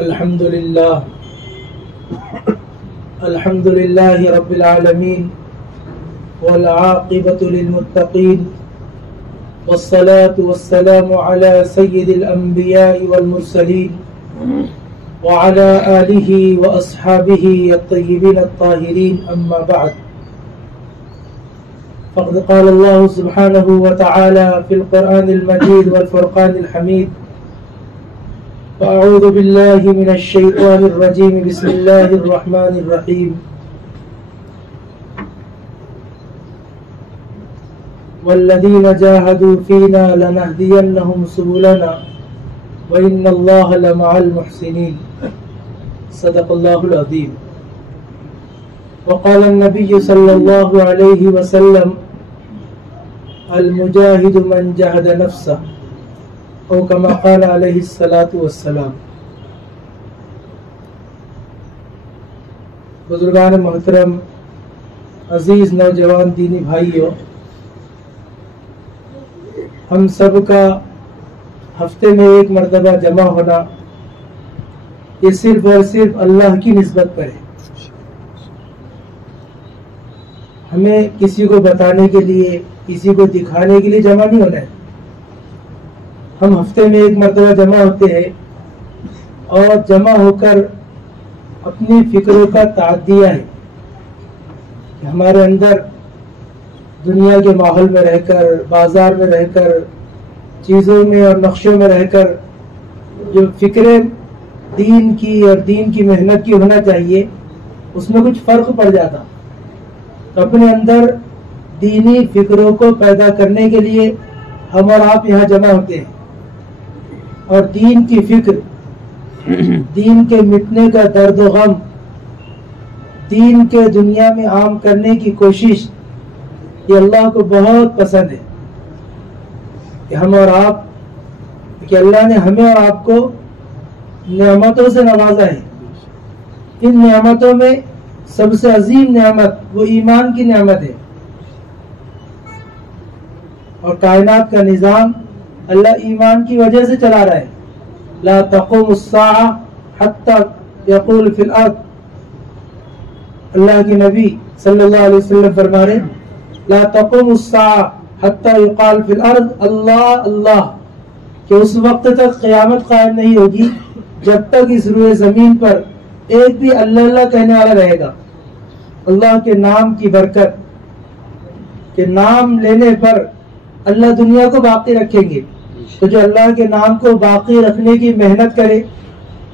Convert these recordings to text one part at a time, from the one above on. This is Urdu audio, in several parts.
الحمد لله رب العالمين والعاقبة للمتقين والصلاة والسلام على سيد الأنبياء والمرسلين وعلى آله وأصحابه الطيبين الطاهرين أما بعد فقد قال الله سبحانه وتعالى في القرآن المجيد والفرقان الحميد فأعوذ بالله من الشيطان الرجيم بسم الله الرحمن الرحيم والذين جاهدوا فينا لنهدينهم سبلنا وإن الله لمع المحسنين صدق الله العظيم وقال النبي صلى الله عليه وسلم المجاهد من جاهد نفسه او كما قال علیہ الصلاۃ والسلام۔ بزرگان محترم، عزیز نوجوان دینی بھائیوں، ہم سب کا ہفتے میں ایک مرتبہ جمع ہونا یہ صرف اور صرف اللہ کی نسبت پر ہے۔ ہمیں کسی کو بتانے کے لیے، کسی کو دکھانے کے لیے جمع نہیں ہونا ہے۔ ہم ہفتے میں ایک مرتبہ جمع ہوتے ہیں اور جمع ہو کر اپنی فکروں کا تعدیہ ہے کہ ہمارے اندر دنیا کے ماحول میں رہ کر، بازار میں رہ کر، چیزوں میں اور نقشوں میں رہ کر جو فکریں دین کی اور دین کی محنت کی ہونا چاہیے اس میں کچھ فرق پڑ جاتا۔ تو اپنے اندر دینی فکروں کو پیدا کرنے کے لیے ہم اور آپ یہاں جمع ہوتے ہیں، اور دین کی فکر، دین کے مٹنے کا درد و غم، دین کے دنیا میں عام کرنے کی کوشش، یہ اللہ کو بہت پسند ہے کہ ہم اور آپ، کہ اللہ نے ہمیں اور آپ کو نعمتوں سے نوازا ہے۔ ان نعمتوں میں سب سے عظیم نعمت وہ ایمان کی نعمت ہے، اور کائنات کا نظام اللہ ایمان کی وجہ سے چلا رہا ہے۔ لا تقوم الساعة حتى يقول في الارض، اللہ کے نبی صلی اللہ علیہ وسلم فرما رہے لا تقوم الساعة حتى يقال في الارض اللہ اللہ، کہ اس وقت تک قیامت قائم نہیں ہوگی جب تک اس روئے زمین پر ایک بھی اللہ اللہ کہنے والا رہے گا۔ اللہ کے نام کی برکت، کہ نام لینے پر اللہ دنیا کو باقی رکھیں گے، تو جو اللہ کے نام کو باقی رکھنے کی محنت کرے،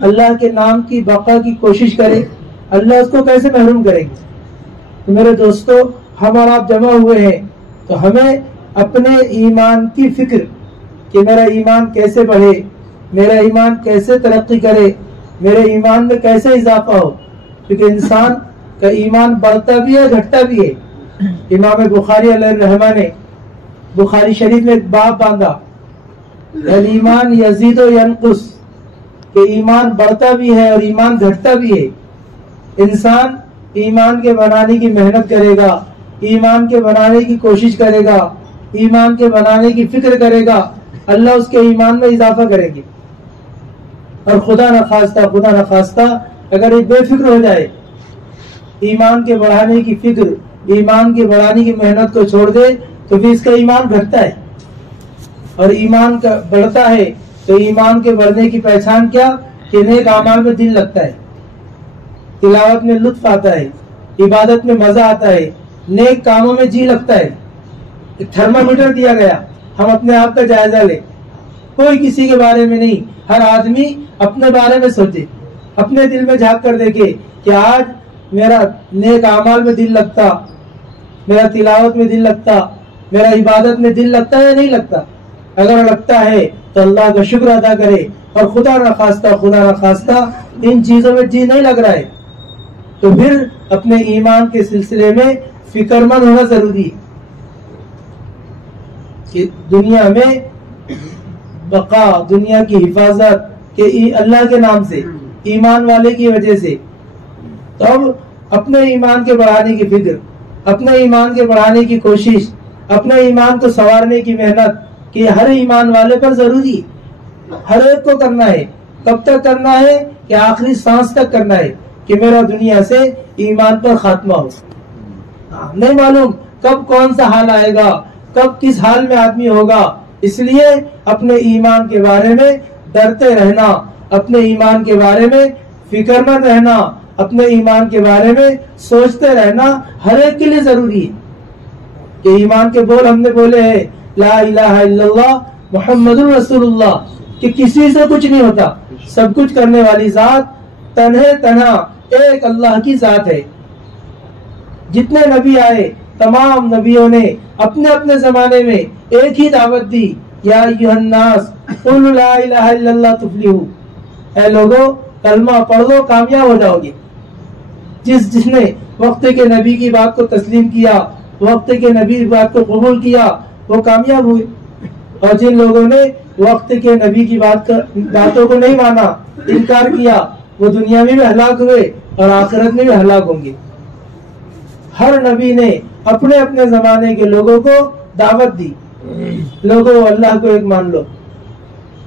اللہ کے نام کی بقا کی کوشش کرے، اللہ اس کو کیسے محروم کریں گے؟ تو میرے دوستو، ہم اور آپ جمع ہوئے ہیں تو ہمیں اپنے ایمان کی فکر کہ میرا ایمان کیسے بڑھے، میرا ایمان کیسے ترقی کرے، میرے ایمان میں کیسے اضافہ ہو، کیونکہ انسان کا ایمان بڑھتا بھی ہے، گھٹتا بھی ہے۔ امام بخاری علیہ الرحمہ نے بخاری شریف میں ایک باب باندھا، الایمان یزید و ینقص، کہ ایمان بڑھتا بھی ہے اور ایمان گھٹتا بھی ہے۔ انسان ایمان کے بنانے کی محنت کرے گا، ایمان کے بنانے کی کوشش کرے گا، ایمان کے بنانے کی فکر کرے گا، اللہ اس کے ایمان میں اضافہ کریں گے۔ اور خدا نخواستہ اگر ایک بے فکر ہو جائے، ایمان کے بڑھانے کی فکر، ایمان کے بڑھانے کی محنت کو چھوڑ دے، تو پھر اس کا ایمان گھٹتا ہے۔ اور ایمان کا بڑھتا ہے تو ایمان کے بڑھنے کی پہچان کیا؟ کہ نیک اعمال میں دل لگتا ہے، تلاوت میں لطف آتا ہے، عبادت میں مزہ آتا ہے، نیک کاموں میں جی لگتا ہے۔ ایک تھرمامیٹر دیا گیا، ہم اپنے آپ کا جائزہ لیں، کوئی کسی کے بارے میں نہیں، ہر آدمی اپنے بارے میں سوچے، اپنے دل میں جھانک کر دیکھے کہ آج میرا نیک اعمال میں دل لگتا، میرا تلاوت میں دل لگتا، میرا عبادت میں دل لگتا ہے یا نہیں لگتا؟ اگر لگتا ہے تو اللہ کا شکر ادا کرے، اور خدا نخواستہ ان چیزوں میں جی نہیں لگ رہا ہے تو پھر اپنے ایمان کے سلسلے میں فکر مند ہونا ضروری ہے کہ دنیا میں بقا، دنیا کی حفاظت کہ اللہ کے نام سے، ایمان والے کی وجہ سے۔ تو اب اپنے ایمان کے بڑھانے کی فکر، اپنے ایمان کے بڑھانے کی کوشش، اپنے ایمان کو سنوارنے کی محنت کہ ہر ایمان والے پر ضروری ہے، ہر ایک کو کرنا ہے۔ کب تک کرنا ہے؟ کہ آخری سانس تک کرنا ہے، کہ میرا دنیا سے ایمان پر خاتمہ ہو۔ نہیں معلوم کب کون سا حال آئے گا، کب کس حال میں آدمی ہوگا، اس لیے اپنے ایمان کے بارے میں ڈرتے رہنا، اپنے ایمان کے بارے میں فکر مند رہنا، اپنے ایمان کے بارے میں سوچتے رہنا ہر ایک کے لیے ضروری ہے کہ ایمان کے بول ہم نے بولے ہیں لا الہ الا اللہ محمد رسول اللہ، کہ کسی سے کچھ نہیں ہوتا، سب کچھ کرنے والی ذات تنہا ایک اللہ کی ذات ہے۔ جتنے نبی آئے تمام نبیوں نے اپنے اپنے زمانے میں ایک ہی دعوت دی، یا ایھا الناس قولوا لا الہ الا اللہ تفلحوا، اے لوگوں کلمہ پڑھ لو کامیاب ہو جاؤ گے۔ جس نے وقت کے نبی کی بات کو تسلیم کیا، وقت کے نبی کی بات کو قبول کیا، وہ کامیاب ہوئے، اور جن لوگوں نے وقت کے نبی کی باتوں کو نہیں مانا، انکار کیا، وہ دنیا میں بھی ہلاک ہوئے اور آخرت میں بھی ہلاک ہوں گے۔ ہر نبی نے اپنے اپنے زمانے کے لوگوں کو دعوت دی، لوگوں اللہ کو ایک مان لو،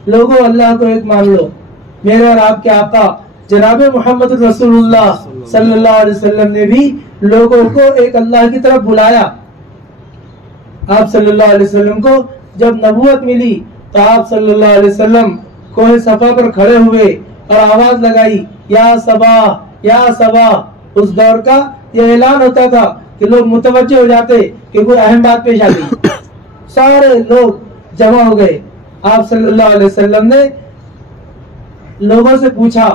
لوگوں اللہ کو ایک مان لو۔ میرے اور آپ کے آقا جناب محمد رسول اللہ صلی اللہ علیہ وسلم نے بھی لوگوں کو ایک اللہ کی طرف بلایا۔ آپ صلی اللہ علیہ وسلم کو جب نبوت ملی تو آپ صلی اللہ علیہ وسلم کوہ صفا پر کھڑے ہوئے اور آواز لگائی یا صبا یا صبا۔ اس دور کا یہ اعلان ہوتا تھا کہ لوگ متوجہ ہو جاتے کہ کوئی اہم بات پیش آ گئی، سارے لوگ جمع ہو گئے۔ آپ صلی اللہ علیہ وسلم نے لوگوں سے پوچھا،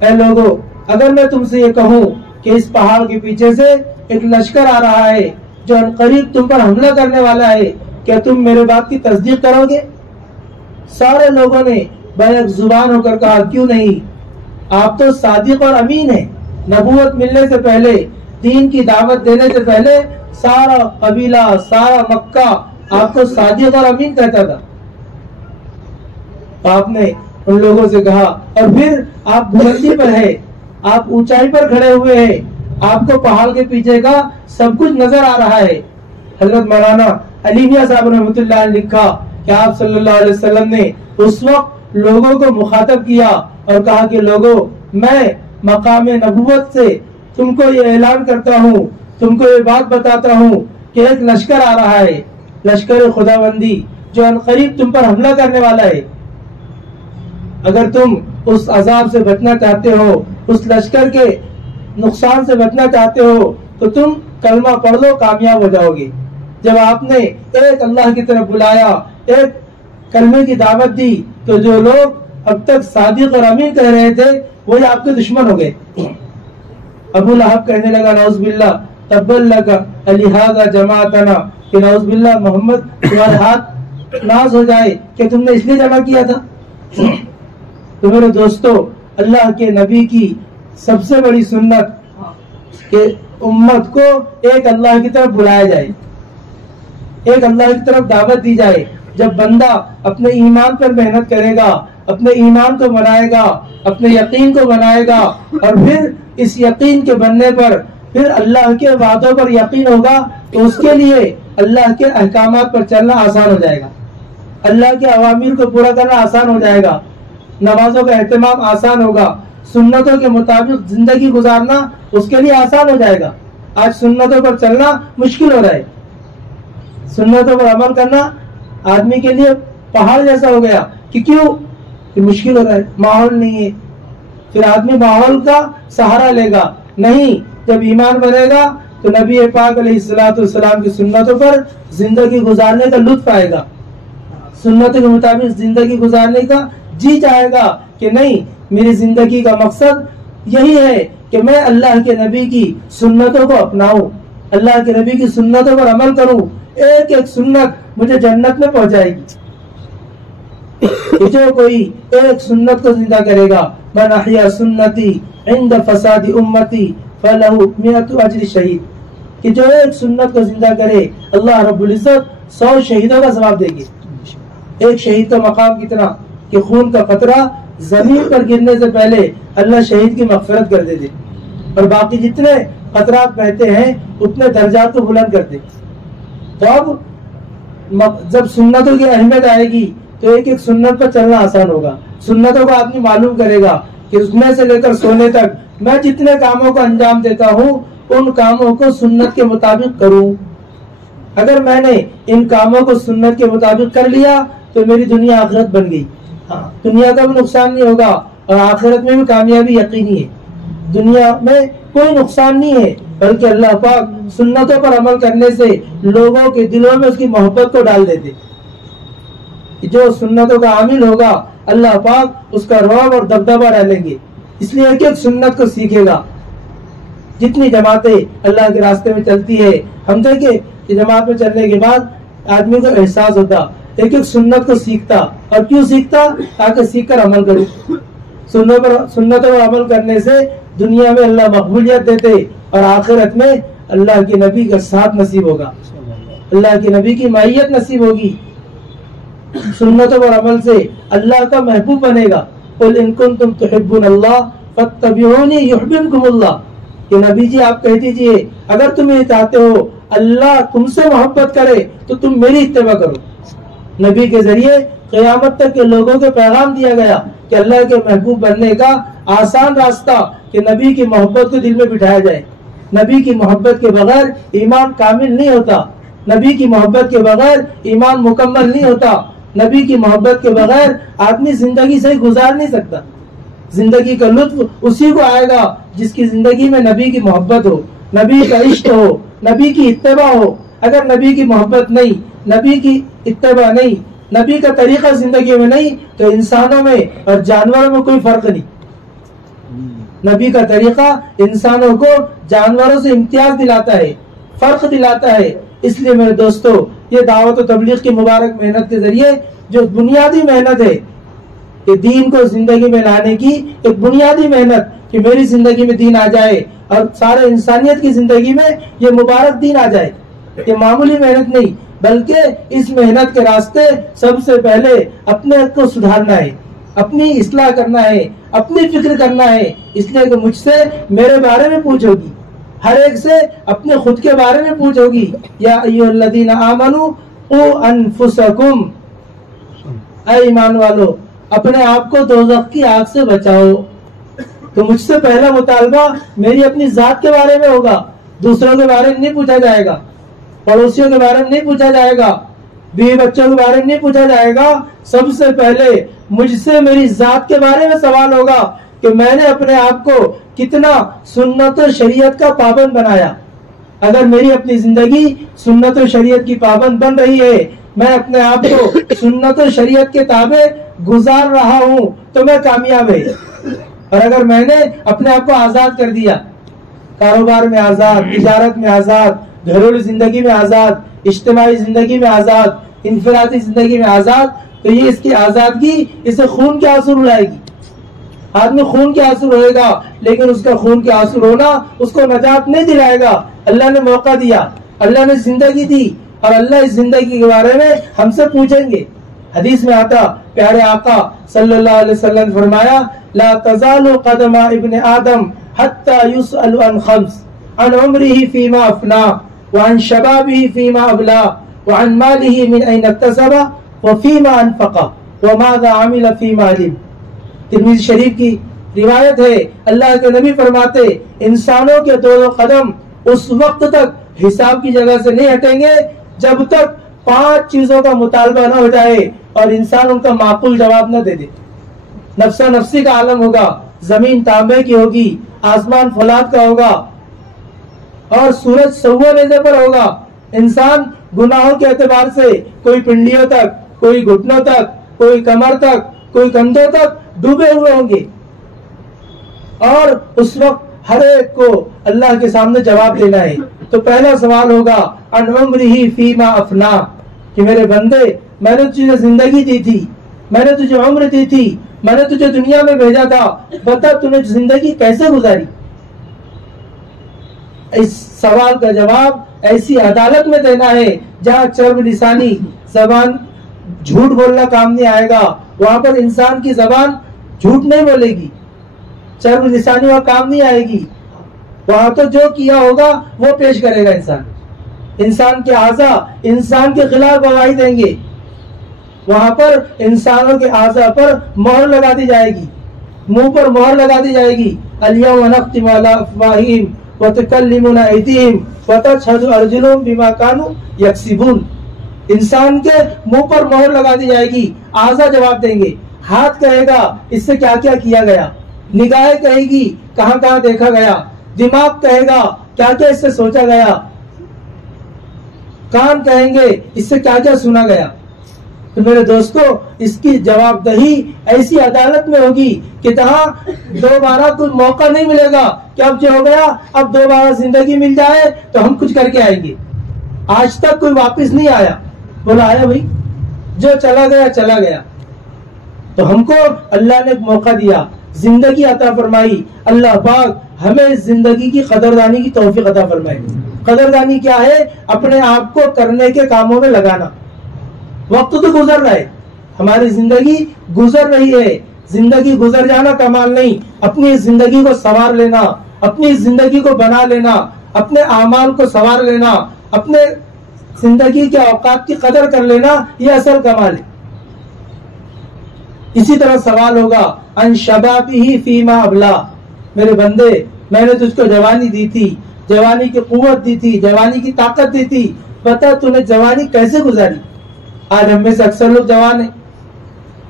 اے لوگوں اگر میں تم سے یہ کہوں کہ اس پہاڑ کے پیچھے سے ایک لشکر آ رہا ہے جو عنقریب تم پر حملہ کرنے والا ہے، کیا تم میرے بات کی تصدیق کرو گے؟ سارے لوگوں نے بیک زبان ہو کر کہا کیوں نہیں، آپ تو صادق اور امین ہیں۔ نبوت ملنے سے پہلے، دین کی دعوت دینے سے پہلے سارا قبیلہ، سارا مکہ آپ کو صادق اور امین کہتا تھا۔ آپ نے ان لوگوں سے کہا، اور پھر آپ بلندی پر ہے، آپ اونچائی پر کھڑے ہوئے ہیں، آپ کو پہاڑ کے پیچھے کا سب کچھ نظر آ رہا ہے۔ حضرت مولانا علی میاں صاحب رحمۃ اللہ نے لکھا کہ آپ صلی اللہ علیہ وسلم نے اس وقت لوگوں کو مخاطب کیا اور کہا کہ لوگوں میں مقام نبوت سے تم کو یہ اعلان کرتا ہوں، تم کو یہ بات بتاتا ہوں کہ ایک لشکر آ رہا ہے، لشکر خداوندی جو عنقریب تم پر حملہ کرنے والا ہے۔ اگر تم اس عذاب سے بچنا چاہتے ہو، اس لشکر کے نقصان سے بچنا چاہتے ہو، تو تم کلمہ پڑھ لو کامیاب ہو جاؤ گے۔ جب آپ نے ایک اللہ کی طرف بلایا، ایک کلمے کی دعوت دی، تو جو لوگ اب تک صادق اور امین کہہ رہے تھے وہی آپ کے دشمن ہو گئے۔ ابو لہب کہنے لگا نعوذ باللہ تبا لک لہذا جماعتنا، کہ نعوذ باللہ محمد تمہارے ہاتھ ناز ہو جائے کہ تم نے اس لیے جمع کیا تھا۔ تو میرے دوستو، اللہ کے نبی کی سب سے بڑی سنت کہ امت کو ایک اللہ کی طرف بلایا جائے، ایک اللہ کی طرف دعوت دی جائے۔ جب بندہ اپنے ایمان پر محنت کرے گا، اپنے ایمان کو بنائے گا، اپنے یقین کو بنائے گا، اور پھر اس یقین کے بننے پر پھر اللہ کے وعدوں پر یقین ہوگا، تو اس کے لیے اللہ کے احکامات پر چلنا آسان ہو جائے گا، اللہ کے اوامر کو پورا کرنا آسان ہو جائے گا، نمازوں کا اہتمام آسان ہوگا، سنتوں کے مطابق زندگی گزارنا اس کے لیے آسان ہو جائے گا۔ آج سنتوں پر چلنا مشکل ہو رہا ہے، سنتوں پر عمل کرنا آدمی کے لیے پہاڑ جیسا ہو گیا۔ کہ کیوں؟ کہ مشکل ہو رہا ہے، ماحول نہیں ہے۔ پھر آدمی ماحول کا سہارا لے گا نہیں، جب ایمان بنے گا تو نبی پاک علیہ الصلوۃ والسلام کی سنتوں پر زندگی گزارنے کا لطف آئے گا، سنتوں کے مطابق زندگی گزارنے کا جی چاہے گا کہ نہیں، میری زندگی کا مقصد یہی ہے کہ میں اللہ کے نبی کی سنتوں کو اپناؤں، اللہ کے نبی کی سنتوں پر عمل کروں۔ ایک ایک سنت مجھے جنت میں پہنچائے گی۔ جو کوئی ایک سنت کو زندہ کرے گا، من احیا سنتی عند فساد امتی فلہ مئۃ اجر شہید، کہ جو ایک سنت کو زندہ کرے اللہ رب العزت 100 شہیدوں کا ثواب دے گی۔ ایک شہید کا مقام کتنا کہ خون کا قطرہ زمین پر گرنے سے پہلے اللہ شہید کی مغفرت کر دے، اور باقی جتنے قطرات بہتے ہیں اتنے درجات کو بلند کر دے۔ تو اب جب سنتوں کی اہمیت آئے گی، تو ایک ایک سنت پر چلنا آسان ہوگا. سنتوں کو آدمی معلوم کرے گا کہ اس میں سے لے کر سونے تک میں جتنے کاموں کو انجام دیتا ہوں ان کاموں کو سنت کے مطابق کروں. اگر میں نے ان کاموں کو سنت کے مطابق کر لیا تو میری دنیا آخرت بن گئی. دنیا کا بھی نقصان نہیں ہوگا اور آخرت میں بھی کامیابی یقینی ہے. دنیا میں کوئی نقصان نہیں ہے، بلکہ اللہ پاک سنتوں پر عمل کرنے سے لوگوں کے دلوں میں اس کی محبت کو ڈال دیتے. جو سنتوں کا عامل ہوگا اللہ پاک اس کا رعب اور دبدبہ ڈالیں گے. اس لیے ایک ایک سنت کو سیکھے گا. جتنی جماعتیں اللہ کے راستے میں چلتی ہے، ہم دیکھیں کہ جماعت میں چلنے کے بعد آدمی کو احساس ہوتا ایک ایک سنت کو سیکھتا. اور کیوں سیکھتا؟ تاکہ سیکھ کر عمل کروں. سنتوں پر عمل کرنے سے دنیا میں اللہ مقبولیت دیتے اور آخرت میں اللہ کے نبی کا ساتھ نصیب ہوگا، اللہ کے نبی کی معیت نصیب ہوگی. سنتوں پر عمل سے اللہ کا محبوب بنے گا. قل ان کنتم تحبون اللہ فاتبعونی یحببکم اللہ. کہ نبی جی آپ کہہ دیجئے اگر تم یہ چاہتے ہو اللہ تم سے محبت کرے تو تم میری اتباع کرو. نبی کے ذریعے قیامت تک کے لوگوں کو پیغام دیا گیا کہ اللہ کے محبوب بننے کا آسان راستہ کہ نبی کی محبت کو دل میں بٹھایا جائے. نبی کی محبت کے بغیر ایمان کامل نہیں ہوتا. نبی کی محبت کے بغیر ایمان مکمل نہیں ہوتا. نبی کی محبت کے بغیر آدمی زندگی سے گزار نہیں سکتا. زندگی کا لطف اسی کو آئے گا جس کی زندگی میں نبی کی محبت ہو، نبی کا عشق ہو، نبی کی اتباع ہو. اگر نبی کی محبت نہیں، نبی کی اتباع نہیں، نبی کا طریقہ زندگی میں نہیں تو انسانوں میں اور جانوروں میں کوئی فرق نہیں. نبی کا طریقہ انسانوں کو جانوروں سے امتیاز دلاتا ہے، فرق دلاتا ہے. اس لیے میرے دوستو یہ دعوت و تبلیغ کی مبارک محنت کے ذریعے جو بنیادی محنت ہے کہ دین کو زندگی میں لانے کی ایک بنیادی محنت کہ میری زندگی میں دین آ جائے اور سارے انسانیت کی زندگی میں یہ مبارک دین آ جائے. یہ معمولی محنت نہیں بلکہ اس محنت کے راستے سب سے پہلے اپنے آپ کو سدھارنا ہے، اپنی اصلاح کرنا ہے، اپنی فکر کرنا ہے. اس لیے کہ مجھ سے میرے بارے میں پوچھو گی، ہر ایک سے اپنے خود کے بارے میں پوچھو گی. یا ایھا الذین آمنوا قوا انفسکم، اے ایمان والو اپنے آپ کو دوزخ کی آگ سے بچاؤ. تو مجھ سے پہلا مطالبہ میری اپنی ذات کے بارے میں ہوگا. دوسروں کے بارے میں نہیں پوچھا جائے گا، پڑوسیوں کے بارے میں نہیں پوچھا جائے گا، بیوی بچوں کے بارے میں نہیں پوچھا جائے گا. سب سے پہلے مجھ سے میری ذات کے بارے میں سوال ہوگا کہ میں نے اپنے آپ کو کتنا سنت و شریعت کا پابند بنایا. اگر میری اپنی زندگی سنت و شریعت کی پابند بن رہی ہے، میں اپنے آپ کو سنت و شریعت کے تابع گزار رہا ہوں تو میں کامیاب ہے. اور اگر میں نے اپنے آپ کو آزاد کر دیا، کاروبار میں آزاد، تجارت میں آزاد، گھریلو زندگی میں آزاد، اجتماعی زندگی میں آزاد، انفرادی زندگی میں آزاد، تو یہ اس کی آزادگی اسے خون کے آنسو رلائے گی. آدمی خون کے آنسو روئے گا لیکن اس کا خون کے آنسو رونا اس کو نجات نہیں دلائے گا. اللہ نے موقع دیا، اللہ نے زندگی دی اور اللہ اس زندگی کے بارے میں ہم سے پوچھیں گے. حدیث میں آتا پیارے آقا صلی اللہ علیہ وسلم نے فرمایا لا تزال قدم ابن آدم حتى يسأل عن خمس عن عمره فيما أفناه وعن شبابه فيما أبلاه وعن ماله من أين اكتسبه وفيما أنفقه وماذا عمل فيما علم. ترمذی شریف کی روایت ہے، اللہ کے نبی فرماتے انسانوں کے دو قدم اس وقت تک حساب کی جگہ سے نہیں ہٹیں گے جب تک 5 چیزوں کا مطالبہ نہ ہو جائے اور انسان ان کا معقول جواب نہ دے دے. نفسا نفسی کا عالم ہوگا، زمین تانبے کی ہوگی، آسمان فولاد کا ہوگا اور سورج سوا نیزے پر ہوگا. انسان گناہوں کے اعتبار سے کوئی پنڈلیوں تک، کوئی گھٹنوں تک، کوئی کمر تک، کوئی کندھوں تک ڈوبے ہوئے ہوں گے اور اس وقت ہر ایک کو اللہ کے سامنے جواب دینا ہے. تو پہلا سوال ہوگا ان عمرہ فیما افنا، کہ میرے بندے میں نے تجھے زندگی دی تھی، میں نے تجھے عمر دی تھی، میں نے تجھے دنیا میں بھیجا تھا، بتا تو نے زندگی کیسے گزاری. اس سوال کا جواب ایسی عدالت میں دینا ہے جہاں چرب لسانی زبان جھوٹ بولنا کام نہیں آئے گا. وہاں پر انسان کی زبان جھوٹ نہیں بولے گی، چرب لسانی وہاں کام نہیں آئے گی. وہاں تو جو کیا ہوگا وہ پیش کرے گا. انسان کے اعضاء انسان کے خلاف گواہی دیں گے. وہاں پر انسانوں کے اعضاء پر مہر لگا دی جائے گی، منہ پر مہر لگا دی جائے گی. الیوم نختم علی افواہہم وتکلمنا ایدیہم وتشہد ارجلہم بما کانوا یکسبون. انسان کے منہ پر مہر لگا دی جائے گی، اعضاء جواب دیں گے. ہاتھ کہے گا اس سے کیا کیا کیا گیا، نگاہ کہے گی کہاں کہاں دیکھا گیا، دماغ کہے گا کیا کیا اس سے سوچا گیا، کان کہیں گے اس سے کیا کیا سنا گیا. تو میرے دوستو اس کی جواب دہی ایسی عدالت میں ہوگی کہ جہاں دوبارہ کوئی موقع نہیں ملے گا کہ اب جو ہو گیا اب دوبارہ زندگی مل جائے تو ہم کچھ کر کے آئیں گے. آج تک کوئی واپس نہیں آیا. بولا آیا بھائی، جو چلا گیا چلا گیا. تو ہم کو اللہ نے ایک موقع دیا، زندگی عطا فرمائی. اللہ پاک ہمیں اس زندگی کی قدردانی کی توفیق عطا فرمائے. قدردانی کیا ہے؟ اپنے آپ کو کرنے کے کاموں میں لگانا. وقت تو گزر رہا ہے، ہماری زندگی گزر رہی ہے. زندگی گزر جانا کمال نہیں، اپنی زندگی کو سنوار لینا، اپنی زندگی کو بنا لینا، اپنے اعمال کو سنوار لینا، اپنے زندگی کے اوقات کی قدر کر لینا، یہ اصل کمال ہے. اسی طرح سوال ہوگا ان شبابہ فیما ابلا. میرے بندے میں نے تجھ کو جوانی دی تھی، جوانی کی قوت دی تھی، جوانی کی طاقت دی تھی، بتا تو نے جوانی کیسے گزاری. آج ہم میں سے اکثر لوگ جوان ہیں.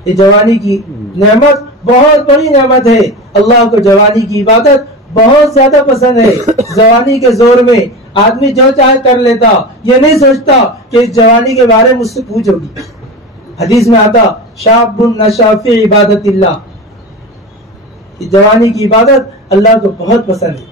یہ جوانی کی نعمت بہت بڑی نعمت ہے. اللہ کو جوانی کی عبادت بہت زیادہ پسند ہے. جوانی کے زور میں آدمی جو چاہے کر لیتا، یہ نہیں سوچتا کہ اس جوانی کے بارے میں مجھ سے پوچھ ہوگی. حدیث میں آتا شاب نشا فی عبادت اللہ. جوانی کی عبادت اللہ کو بہت پسند ہے.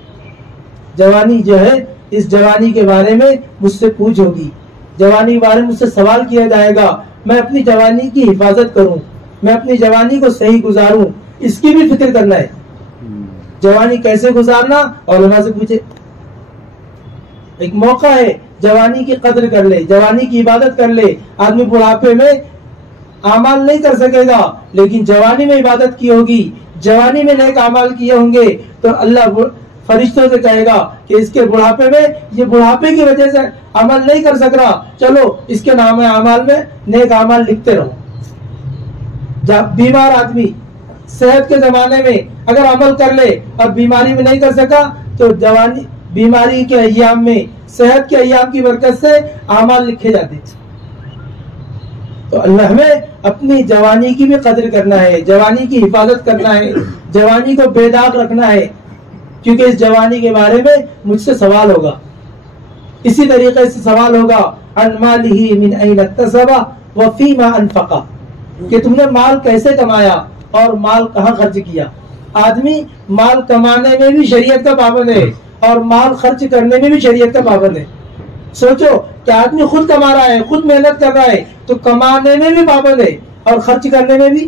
جوانی جو ہے اس جوانی کے بارے میں مجھ سے پوچھ ہوگی، جوانی کے بارے میں مجھ سے سوال کیا جائے گا. میں اپنی جوانی کی حفاظت کروں، میں اپنی جوانی کو صحیح گزاروں، اس کی بھی فکر کرنا ہے. جوانی کیسے گزارنا علماء سے پوچھے. ایک موقع ہے جوانی کی قدر کر لے، جوانی کی عبادت کر لے. آدمی بڑھاپے میں اعمال نہیں کر سکے گا، لیکن جوانی میں عبادت کی ہوگی، جوانی میں نیک اعمال کیے ہوں گے تو اللہ فرشتوں سے کہے گا کہ اس کے بڑھاپے میں یہ بڑھاپے کی وجہ سے عمل نہیں کر سک رہا، چلو اس کے نام اعمال میں نیک اعمال لکھتے رہو. جب بیمار آدمی صحت کے زمانے میں اگر عمل کر لے اور بیماری میں نہیں کر سکا تو جوانی بیماری کے ایام میں صحت کے ایام کی برکت سے اعمال لکھے جاتے. تو اللہ ہمیں اپنی جوانی کی بھی قدر کرنا ہے، جوانی کی حفاظت کرنا ہے، جوانی کو بے داغ رکھنا ہے، کیونکہ اس جوانی کے بارے میں مجھ سے سوال ہوگا. اسی طریقے سے سوال ہوگا عن مالہ من این اکتسب وفیما انفق، کہ تم نے مال کیسے کمایا اور مال کہاں خرچ کیا. آدمی مال کمانے میں بھی شریعت کا پابند ہے اور مال خرچ کرنے میں بھی شریعت کا پابند ہے. سوچو کہ آدمی خود کما رہا ہے، خود محنت کر رہا ہے تو کمانے میں بھی پابند ہے اور خرچ کرنے میں بھی.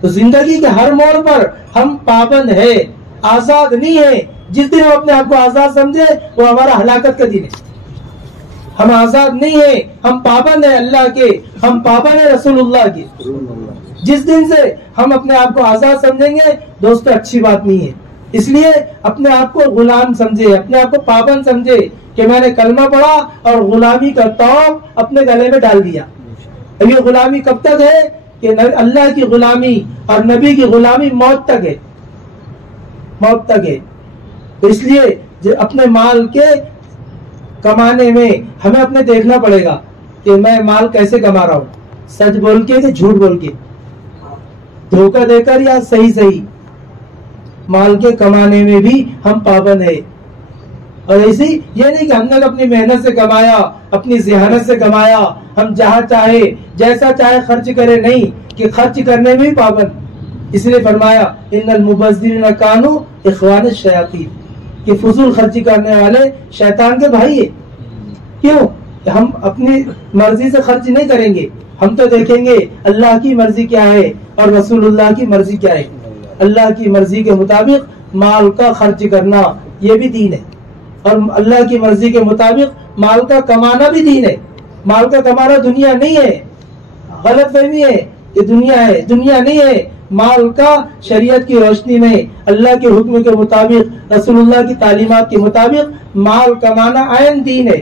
تو زندگی کے ہر موڑ پر ہم پابند ہے، آزاد نہیں ہے. جس دن ہم اپنے آپ کو آزاد سمجھے وہ ہمارا ہلاکت کا دن ہے. ہم آزاد نہیں ہیں، ہم پابند ہیں اللہ کے، ہم پابند ہیں رسول اللہ کے. جس دن سے ہم اپنے آپ کو آزاد سمجھیں گے دوستو اچھی بات نہیں ہے. اس لیے اپنے آپ کو غلام سمجھے، اپنے آپ کو پابند سمجھے کہ میں نے کلمہ پڑھا اور غلامی کا توق اپنے گلے میں ڈال دیا. یہ غلامی کب تک ہے کہ اللہ کی غلامی اور نبی کی غلامی موت تک ہے، موت تک ہے. تو اس لیے اپنے مال کے کمانے میں ہمیں اپنے دیکھنا پڑے گا کہ میں مال کیسے کما رہا ہوں، سچ بول کے کہ جھوٹ بول کے، دھوکہ دے کر یا صحیح صحیح. مال کے کمانے میں بھی ہم پابند ہیں. اور ایسی یہ نہیں کہ ہم نے اپنی محنت سے کمایا، اپنی ذہانت سے کمایا، ہم جہاں چاہے جیسا چاہے خرچ کرے. نہیں، کہ خرچ کرنے میں بھی پابند. اس لیے فرمایا ان المبذرین کانوا اخوان الشیاطین، کہ فضول خرچی کرنے والے شیطان کے بھائی ہیں. کیوں؟ کہ ہم اپنی مرضی سے خرچ نہیں کریں گے، ہم تو دیکھیں گے اللہ کی مرضی کیا ہے اور رسول اللہ کی مرضی کیا ہے. اللہ کی مرضی کے مطابق مال کا خرچ کرنا یہ بھی دین ہے، اور اللہ کی مرضی کے مطابق مال کا کمانا بھی دین ہے. مال کا کمانا دنیا نہیں ہے، غلط فہمی ہے کہ دنیا ہے، دنیا نہیں ہے. مال کا شریعت کی روشنی میں اللہ کے حکم کے مطابق، رسول اللہ کی تعلیمات کے مطابق مال کمانا عین دین ہے،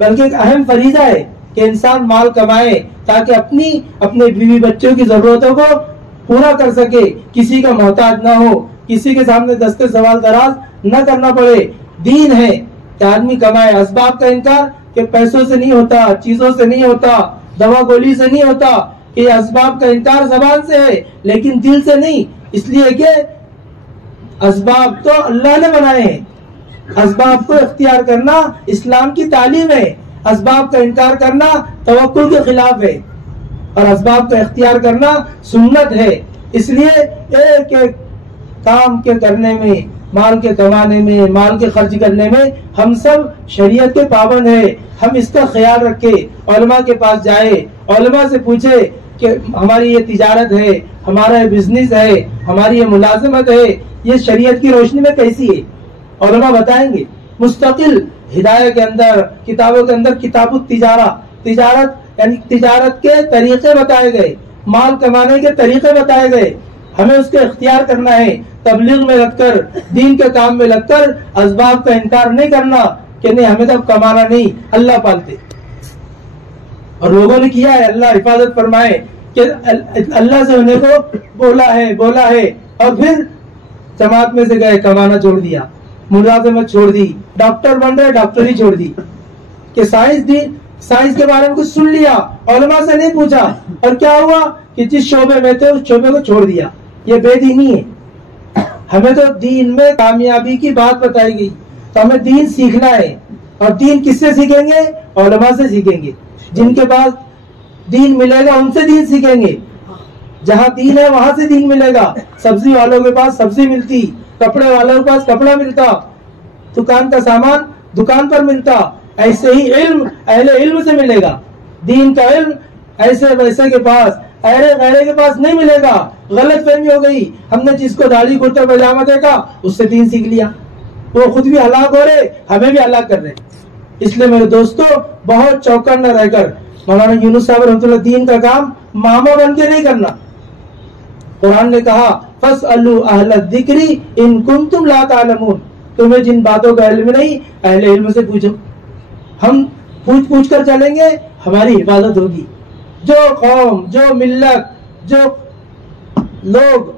بلکہ ایک اہم فریضہ ہے. کہ انسان مال کمائے تاکہ اپنے بیوی بچوں کی ضرورتوں کو پورا کر سکے، کسی کا محتاج نہ ہو، کسی کے سامنے دستے سوال دراز نہ کرنا پڑے۔ دین ہے کہ آدمی کمائے۔ اسباب کا انکار کہ پیسوں سے نہیں ہوتا، چیزوں سے نہیں ہوتا، دوا گولی سے نہیں ہوتا، یہ اسباب کا انکار زبان سے ہے لیکن دل سے نہیں، اس لیے کہ اسباب تو اللہ نے بنائے ہیں۔ اسباب کو اختیار کرنا اسلام کی تعلیم ہے، اسباب کا انکار کرنا توکل کے خلاف ہے، اور اسباب کا اختیار کرنا سنت ہے۔ اس لیے ایک ایک کام کے کرنے میں، مال کے کمانے میں، مال کے خرچ کرنے میں ہم سب شریعت کے پابند ہیں۔ ہم اس کا خیال رکھے، علماء کے پاس جائے، علماء سے پوچھے کہ ہماری یہ تجارت ہے، ہمارا یہ بزنس ہے، ہماری یہ ملازمت ہے، یہ شریعت کی روشنی میں کیسی ہے؟ علماء بتائیں گے۔ مستقل ہدایت کے اندر، کتابوں کے اندر کتاب التجارت، یعنی تجارت کے طریقے بتائے گئے، مال کمانے کے طریقے بتائے گئے۔ ہمیں اس کا اختیار کرنا ہے، تبلیغ میں لگ کر، دین کے کام میں لگ کر اسباب کا انکار نہیں کرنا کہ نہیں ہمیں تو کمانا نہیں، اللہ پالتے۔ اور لوگوں نے کیا ہے، اللہ حفاظت فرمائے کہ اللہ سے ہونے کو بولا ہے اور پھر جماعت میں سے گئے، کمانا چھوڑ دیا، ملازمت چھوڑ دی، ڈاکٹر بن رہے ڈاکٹری چھوڑ دی، کہ سائنس کے بارے میں کچھ سن لیا، علماء سے نہیں پوچھا، اور کیا ہوا کہ جس شعبے میں تھے اس شعبے کو چھوڑ دیا۔ یہ بے دینی ہے۔ ہمیں تو دین میں کامیابی کی بات بتائی گئی، تو ہمیں دین سیکھنا ہے، اور دین کس سے سیکھیں گے؟ علماء سے سیکھیں گے۔ جن کے پاس دین ملے گا ان سے دین سیکھیں گے۔ جہاں دین ہے وہاں سے دین ملے گا۔ سبزی والوں کے پاس سبزی ملتی، کپڑے والوں کے پاس کپڑا ملتا، دکان کا سامان دکان پر ملتا۔ ایسے ہی علم اہل علم سے ملے گا۔ دین کا علم ایسے ویسے کے پاس، غیرے کے پاس نہیں ملے گا۔ غلط فہمی ہو گئی، ہم نے جس کو داڑھی کرتا پاجامہ دیکھا اس سے دین سیکھ لیا، وہ خود بھی ہلاک ہو رہے، ہمیں بھی ہلاک کر رہے۔ اس لیے میرے دوستوں بہت چوکنا رہ کر، مولانا یونس صاحب رحمۃ اللہ، دین کا کام ماما بن کے نہیں کرنا۔ قرآن نے کہا فَاسْأَلُوا أَهْلَ الذِّكْرِ إِن كُنتُمْ لَا تَعْلَمُونَ، تمہیں جن باتوں کا علم نہیں اہل علم سے پوچھو۔ ہم پوچھ کر چلیں گے، ہماری حفاظت ہوگی۔ جو قوم، جو ملت، جو لوگ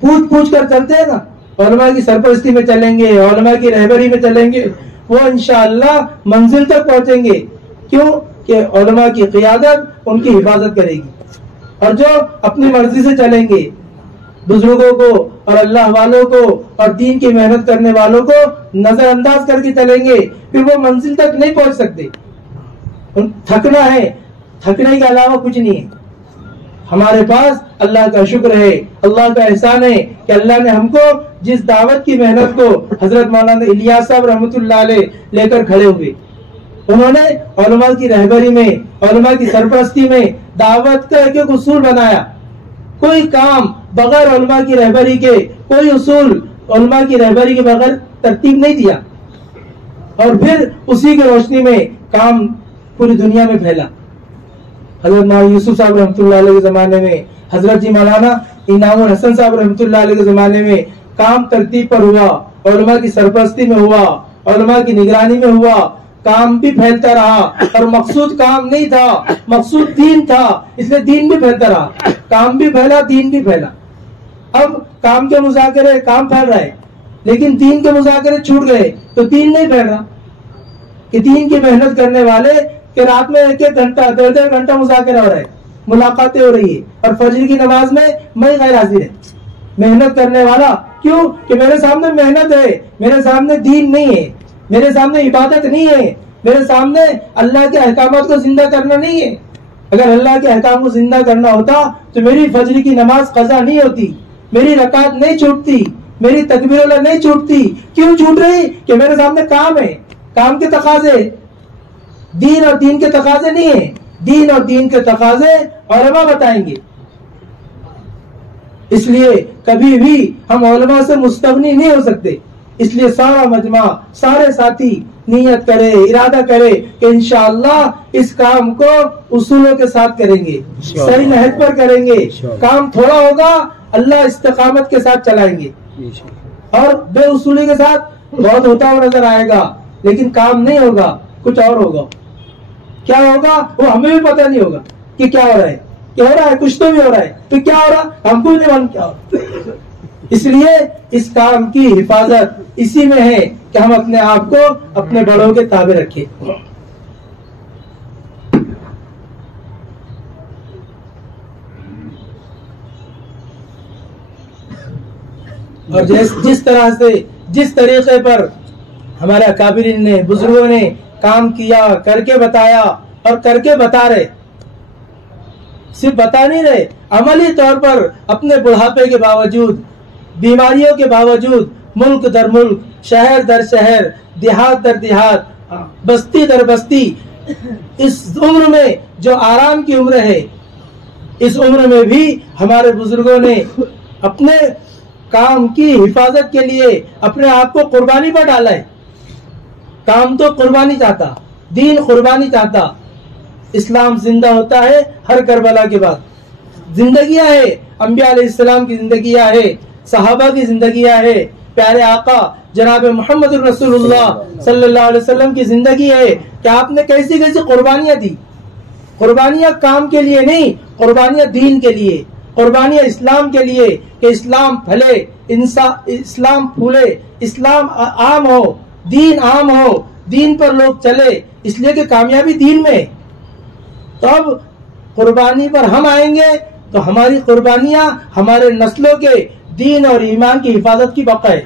پوچھ کر چلتے ہیں نا، علماء کی سرپرستی میں چلیں گے، علماء کی رہبری میں چلیں گے، وہ انشاءاللہ منزل تک پہنچیں گے۔ کیوں کہ علماء کی قیادت ان کی حفاظت کرے گی۔ اور جو اپنی مرضی سے چلیں گے، بزرگوں کو اور اللہ والوں کو اور دین کی محنت کرنے والوں کو نظر انداز کر کے چلیں گے، پھر وہ منزل تک نہیں پہنچ سکتے۔ تھکنا ہے، تھکنے کے علاوہ کچھ نہیں ہے۔ ہمارے پاس اللہ کا شکر ہے، اللہ کا احسان ہے کہ اللہ نے ہم کو جس دعوت کی محنت کو حضرت مولانا الیاس صاحب رحمۃ اللہ علیہ لے کر کھڑے ہوئے، انہوں نے علماء کی رہبری میں، علماء کی سرپرستی میں دعوت کا ایک ایک اصول بنایا۔ کوئی کام بغیر علماء کی رہبری کے، کوئی اصول علماء کی رہبری کے بغیر ترتیب نہیں دیا، اور پھر اسی کی روشنی میں کام پوری دنیا میں پھیلا۔ حضرت مولانا یوسف صاحب رحمۃ اللہ علیہ کے زمانے میں، حضرت جی مولانا انعام الحسن صاحب رحمۃ اللہ علیہ کے زمانے میں کام ترتیب پر ہوا، علماء کی سرپرستی میں ہوا، علماء کی نگرانی میں ہوا، کام بھی پھیلتا رہا۔ اور مقصود کام نہیں تھا، مقصود دین تھا، اس لیے دین بھی پھیلتا رہا۔ کام بھی پھیلا، دین بھی پھیلا۔ اب کام کے مذاکرے، کام پھیل رہا ہے، لیکن دین کے مذاکرے چھوٹ گئے تو دین نہیں پھیل رہا۔ کہ دین کی محنت کرنے والے کہ رات میں ایک ایک گھنٹہ، ڈیڑھ ڈیڑھ گھنٹہ مذاکرہ ہو رہا ہے، ملاقاتیں ہو رہی ہے، اور فجر کی نماز میں غیر حاضر ہے۔ محنت کرنے والا کیوں کہ میرے سامنے محنت ہے، میرے سامنے دین نہیں ہے، میرے سامنے عبادت نہیں ہے، میرے سامنے اللہ کے احکامات کو زندہ کرنا نہیں ہے۔ اگر اللہ کے احکام کو زندہ کرنا ہوتا تو میری فجر کی نماز قضا نہیں ہوتی، میری رکعت نہیں چھوٹتی، میری تکبیر اللہ نہیں چھوٹتی۔ کیوں چھوٹ رہی؟ کہ میرے سامنے کام ہے، کام کے تقاضے، دین اور دین کے تقاضے نہیں ہیں۔ دین اور دین کے تقاضے علماء بتائیں گے۔ اس لیے کبھی بھی ہم علماء سے مستغنی نہیں ہو سکتے۔ اس لیے سارا مجمع، سارے ساتھی نیت کرے، ارادہ کرے کہ انشاءاللہ اس کام کو اصولوں کے ساتھ کریں گے، صحیح نہج پر کریں گے۔ کام تھوڑا ہوگا، اللہ استقامت کے ساتھ چلائیں گے، اور بے اصولی کے ساتھ بہت ہوتا ہوا نظر آئے گا، لیکن کام نہیں ہوگا، کچھ اور ہوگا۔ کیا ہوگا وہ ہمیں بھی پتہ نہیں ہوگا کہ کیا ہو رہا ہے. کیا ہو رہا ہے؟ کچھ تو بھی ہو رہا ہے. پھر کیا ہو رہا ہم کو نہیں معلوم کیا ہو رہا. اس لیے اس کام کی حفاظت اسی میں ہے کہ ہم اپنے آپ کو اپنے بڑوں کے تابع رکھیں. اور جس طرح سے جس طریقے پر ہمارے اکابرین نے بزرگوں نے کام کیا, کر کے بتایا اور کر کے بتا رہے, صرف بتا نہیں رہے, عملی طور پر اپنے بڑھاپے کے باوجود, بیماریوں کے باوجود, ملک در ملک, شہر در شہر, دیہات در دیہات, بستی در بستی, اس عمر میں جو آرام کی عمر ہے, اس عمر میں بھی ہمارے بزرگوں نے اپنے کام کی حفاظت کے لیے اپنے آپ کو قربانی پر ڈالا ہے. کام تو قربانی چاہتا, دین قربانی چاہتا. اسلام زندہ ہوتا ہے ہر کربلا کے بعد. زندگیاں ہے, انبیاء علیہ السلام کی زندگیاں ہے, صحابہ کی زندگیاں ہے, پیارے آقا جناب محمد رسول اللہ صلی اللہ علیہ وسلم کی زندگی ہے کہ آپ نے کیسی کیسی قربانیاں دی. قربانیاں کام کے لیے نہیں, قربانیاں دین کے لیے, قربانیاں اسلام کے لیے کہ اسلام پھلے, اسلام پھولے, اسلام عام ہو, دین عام ہو, دین پر لوگ چلے, اس لیے کہ کامیابی دین میں. تو اب قربانی پر ہم آئیں گے تو ہماری قربانیاں ہمارے نسلوں کے دین اور ایمان کی حفاظت کی بقا ہے.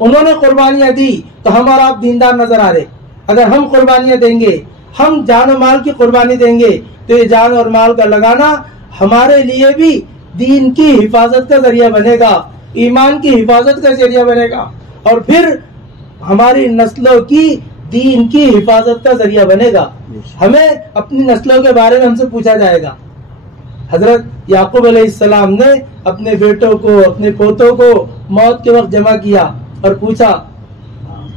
انہوں نے قربانیاں دی تو ہم اور آپ دیندار نظر آ رہے. اگر ہم قربانیاں دیں گے, ہم جان و مال کی قربانی دیں گے, تو یہ جان اور مال کا لگانا ہمارے لیے بھی دین کی حفاظت کا ذریعہ بنے گا, ایمان کی حفاظت کا ذریعہ بنے گا, اور پھر ہماری نسلوں کی دین کی حفاظت کا ذریعہ بنے گا. ہمیں اپنی نسلوں کے بارے میں ہم سے پوچھا جائے گا. حضرت یعقوب علیہ السلام نے اپنے بیٹوں کو, اپنے پوتوں کو موت کے وقت جمع کیا اور پوچھا,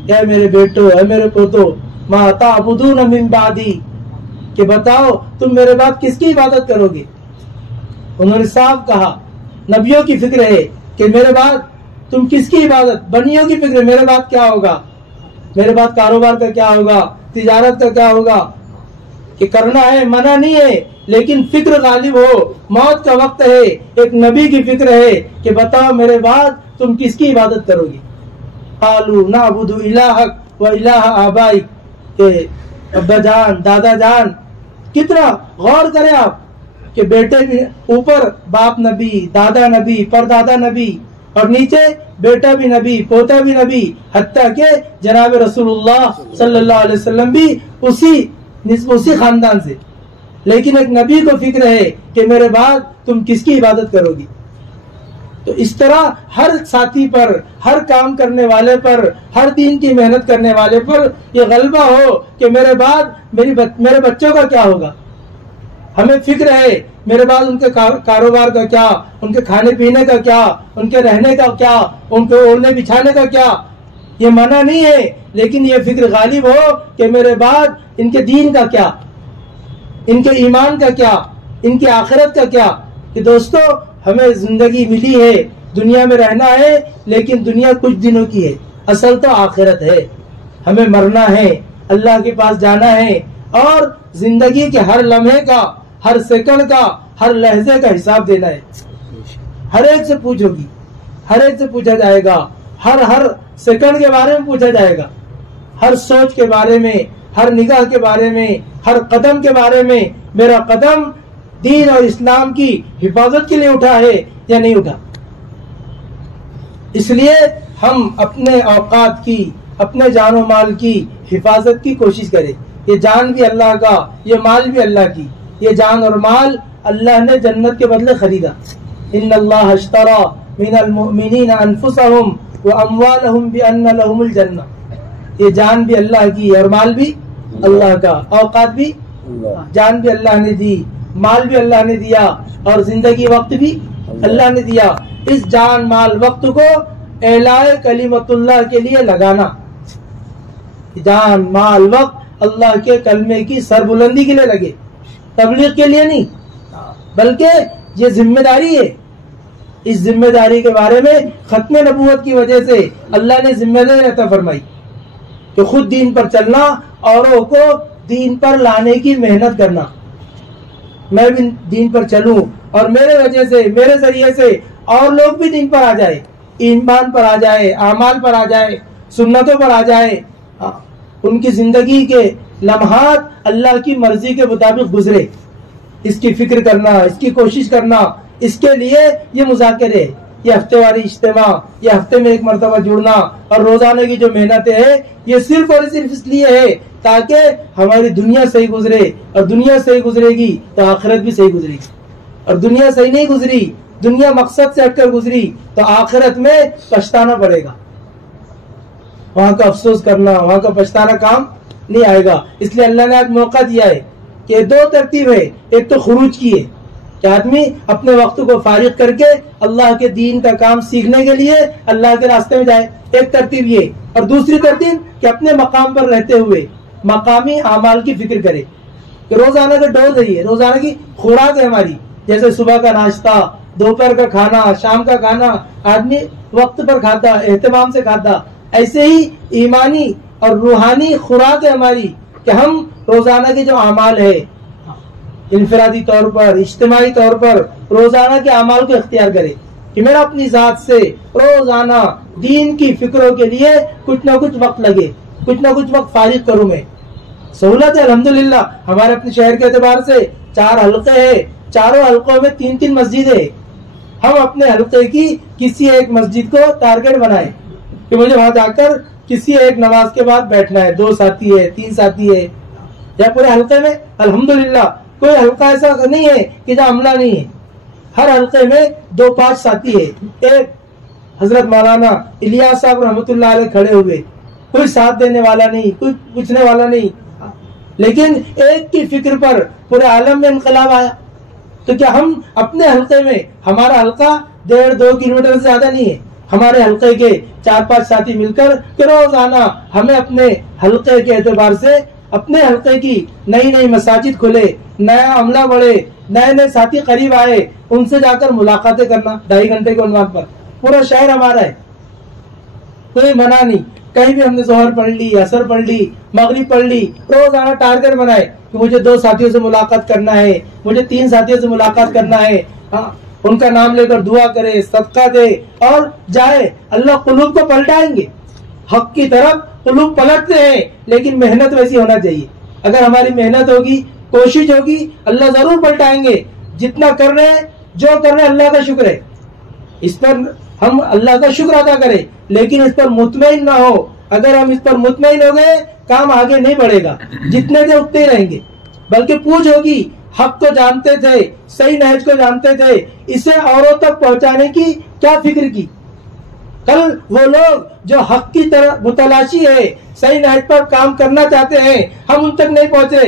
اے میرے بیٹو, اے میرے پوتو, ما تعبدون من بعدی, کہ بتاؤ تم میرے بعد کس کی عبادت کرو گے. انہوں نے صاف کہا, نبیوں کی فکر ہے کہ میرے بعد تم کس کی عبادت, بنیوں کی فکر, میرے بعد کیا ہوگا, میرے بعد کاروبار کا کیا ہوگا, تجارت کا کیا ہوگا, کہ کرنا ہے منع نہیں ہے, لیکن فکر غالب ہو, موت کا وقت ہے, ایک نبی کی فکر ہے کہ بتاؤ میرے بعد تم کس کی عبادت کرو گے. قالوا نعبد الہک و الہ آبائک, کہ ابا جان, دادا جان, کتنا غور کریں آپ کہ بیٹے بھی اوپر باپ نبی, دادا نبی, پردادا نبی, اور نیچے بیٹا بھی نبی, پوتا بھی نبی, حتیٰ کہ جناب رسول اللہ صلی اللہ علیہ وسلم بھی اسی خاندان سے. لیکن ایک نبی کو فکر ہے کہ میرے بعد تم کس کی عبادت کرو گی. تو اس طرح ہر ساتھی پر, ہر کام کرنے والے پر, ہر دین کی محنت کرنے والے پر یہ غلبہ ہو کہ میرے بعد میرے بچوں کا کیا ہوگا. ہمیں فکر ہے میرے بعد ان کے کاروبار کا کیا, ان کے کھانے پینے کا کیا, ان کے رہنے کا کیا, ان کے اوڑھنے بچھانے کا کیا. یہ منع نہیں ہے, لیکن یہ فکر غالب ہو کہ میرے بعد ان کے دین کا کیا, ان کے ایمان کا کیا, ان کی آخرت کا کیا. کہ دوستو ہمیں زندگی ملی ہے, دنیا میں رہنا ہے, لیکن دنیا کچھ دنوں کی ہے, اصل تو آخرت ہے. ہمیں مرنا ہے, اللہ کے پاس جانا ہے, اور زندگی کے ہر لمحے کا, ہر سیکنڈ کا, ہر لہجے کا حساب دینا ہے. ہر ایک سے پوچھو گی, ہر ایک سے پوچھا جائے گا, ہر سیکنڈ کے بارے میں پوچھا جائے گا, ہر سوچ کے بارے میں, ہر نگاہ کے بارے میں, ہر قدم کے بارے میں. میرا قدم دین اور اسلام کی حفاظت کے لیے اٹھا ہے یا نہیں اٹھا. اس لیے ہم اپنے اوقات کی, اپنے جان و مال کی حفاظت کی کوشش کریں. یہ جان بھی اللہ کا, یہ مال بھی اللہ کی. یہ جان اور مال اللہ نے جنت کے بدلے خریدا. ان اللہ اشترى من المؤمنین انفسهم واموالهم بان لهم الجنہ. یہ جان بھی اللہ کی اور مال بھی اللہ کا, اوقات بھی, جان بھی اللہ نے دی, مال بھی اللہ نے دیا, اور زندگی وقت بھی اللہ نے دیا. اس جان مال وقت کو اعلاء کلمت اللہ کے لیے لگانا. جان مال وقت اللہ کے کلمے کی سربلندی کے لیے لگے, تبلیغ کے لیے نہیں, بلکہ یہ ذمہ داری ہے. اس ذمہ داری کے بارے میں ختم نبوت کی وجہ سے اللہ نے ذمہ داری عطا فرمائی کہ خود دین پر چلنا, اوروں کو دین پر لانے کی محنت کرنا. میں بھی دین پر چلوں اور میرے وجہ سے، میرے ذریعے سے اور لوگ بھی دین پر آ جائے، ایمان پر آ جائے، اعمال پر آ جائے، سنتوں پر آ جائے، ان کی زندگی کے لمحات اللہ کی مرضی کے مطابق گزرے. اس کی فکر کرنا، اس کی کوشش کرنا، اس کے لیے یہ مذاکرے، یہ ہفتے واری اجتماع، یہ ہفتے میں ایک مرتبہ جڑنا اور روزانہ کی جو محنتیں ہیں، یہ صرف اور صرف اس لیے ہے تاکہ ہماری دنیا صحیح گزرے، اور دنیا صحیح گزرے گی تو آخرت بھی صحیح گزرے گی. اور دنیا صحیح نہیں گزری، دنیا مقصد سے ہٹ کر گزری تو آخرت میں پچھتانا پڑے گا. وہاں کا افسوس کرنا، وہاں کا پچھتانا کام نہیں آئے گا. اس لیے اللہ نے آج موقع دیا ہے کہ دو ترتیب ہے. ایک تو خروج کی ہے کہ آدمی اپنے وقت کو فارغ کر کے اللہ کے دین کا کام سیکھنے کے لیے اللہ کے راستے میں جائے، ایک ترتیب یہ. اور دوسری ترتیب کہ اپنے مقام پر رہتے ہوئے مقامی اعمال کی فکر کرے کہ روزانہ کا ڈوز ہے، یہ روزانہ کی خوراک ہے ہماری. جیسے صبح کا ناشتہ، دوپہر کا کھانا، شام کا کھانا آدمی وقت پر کھاتا، اہتمام سے کھاتا، ایسے ہی ایمانی اور روحانی خوراک ہے ہماری کہ ہم روزانہ کے جو اعمال ہے، انفرادی طور پر، اجتماعی طور پر روزانہ کے اعمال کو اختیار کرے کہ میرا اپنی ذات سے روزانہ دین کی فکروں کے لیے کچھ نہ کچھ وقت لگے، کچھ نہ کچھ وقت فارغ کروں میں. سہولت ہے الحمدللہ. ہمارے اپنے شہر کے اعتبار سے 4 حلقے ہیں، چاروں حلقوں میں 3 مسجدیں. ہم اپنے حلقے کی کسی ایک مسجد کو ٹارگٹ بنائیں کہ مجھے وہاں جا کر کسی ایک نماز کے بعد بیٹھنا ہے. 2 ساتھی ہے، 3 ساتھی ہے، یا پورے حلقے میں الحمدللہ کوئی حلقہ ایسا نہیں ہے کہ جہاں عملہ نہیں ہے. ہر حلقے میں 2-5 ساتھی ہے. ایک حضرت مولانا الیاس صاحب رحمۃ اللہ علیہ کھڑے ہوئے، کوئی ساتھ دینے والا نہیں، کوئی پوچھنے والا نہیں، لیکن ایک کی فکر پر پورے عالم میں انقلاب آیا. تو کیا ہم اپنے حلقے میں، ہمارا حلقہ 1.5-2 کلومیٹر سے زیادہ نہیں ہے، ہمارے حلقے کے 4-5 ساتھی مل کر کہ روزانہ ہمیں اپنے حلقے کے اعتبار سے اپنے حلقے کی نئی مساجد کھلے، نیا عملہ بڑھے، نئے ساتھی قریب آئے، ان سے جا کر ملاقاتیں کرنا 2.5 گھنٹے کے عنوان پر. پورا شہر ہمارا ہے، کوئی منع نہیں. کہیں بھی ہم نے ظہر پڑھ لی، عصر پڑھ لی، مغرب پڑھ لی، روزانہ ٹارگٹ بنائے کہ مجھے 2 ساتھیوں سے ملاقات کرنا ہے، مجھے 3 ساتھیوں سے ملاقات کرنا ہے. ان کا نام لے کر دعا کرے، صدقہ دے اور جائے. اللہ قلوب کو پلٹائیں گے. حق کی طرف قلوب پلٹتے ہیں، لیکن محنت ویسی ہونا چاہیے. اگر ہماری محنت ہوگی، کوشش ہوگی، اللہ ضرور پلٹائیں گے. جتنا کر رہے ہیں، جو کر رہے ہیں، اللہ کا شکر ہے. اس پر ہم اللہ کا شکر ادا کریں، لیکن اس پر مطمئن نہ ہو. اگر ہم اس پر مطمئن ہو گئے، کام آگے نہیں بڑھے گا. جتنے تھے اتنے ہی رہیں گے. بلکہ پوچھ ہوگی، حق کو جانتے تھے، صحیح نہج کو جانتے تھے، اسے اوروں تک پہنچانے کی کیا فکر کی. کل وہ لوگ جو حق کی طرف متلاشی ہے، صحیح نہج پر کام کرنا چاہتے ہیں، ہم ان تک نہیں پہنچے،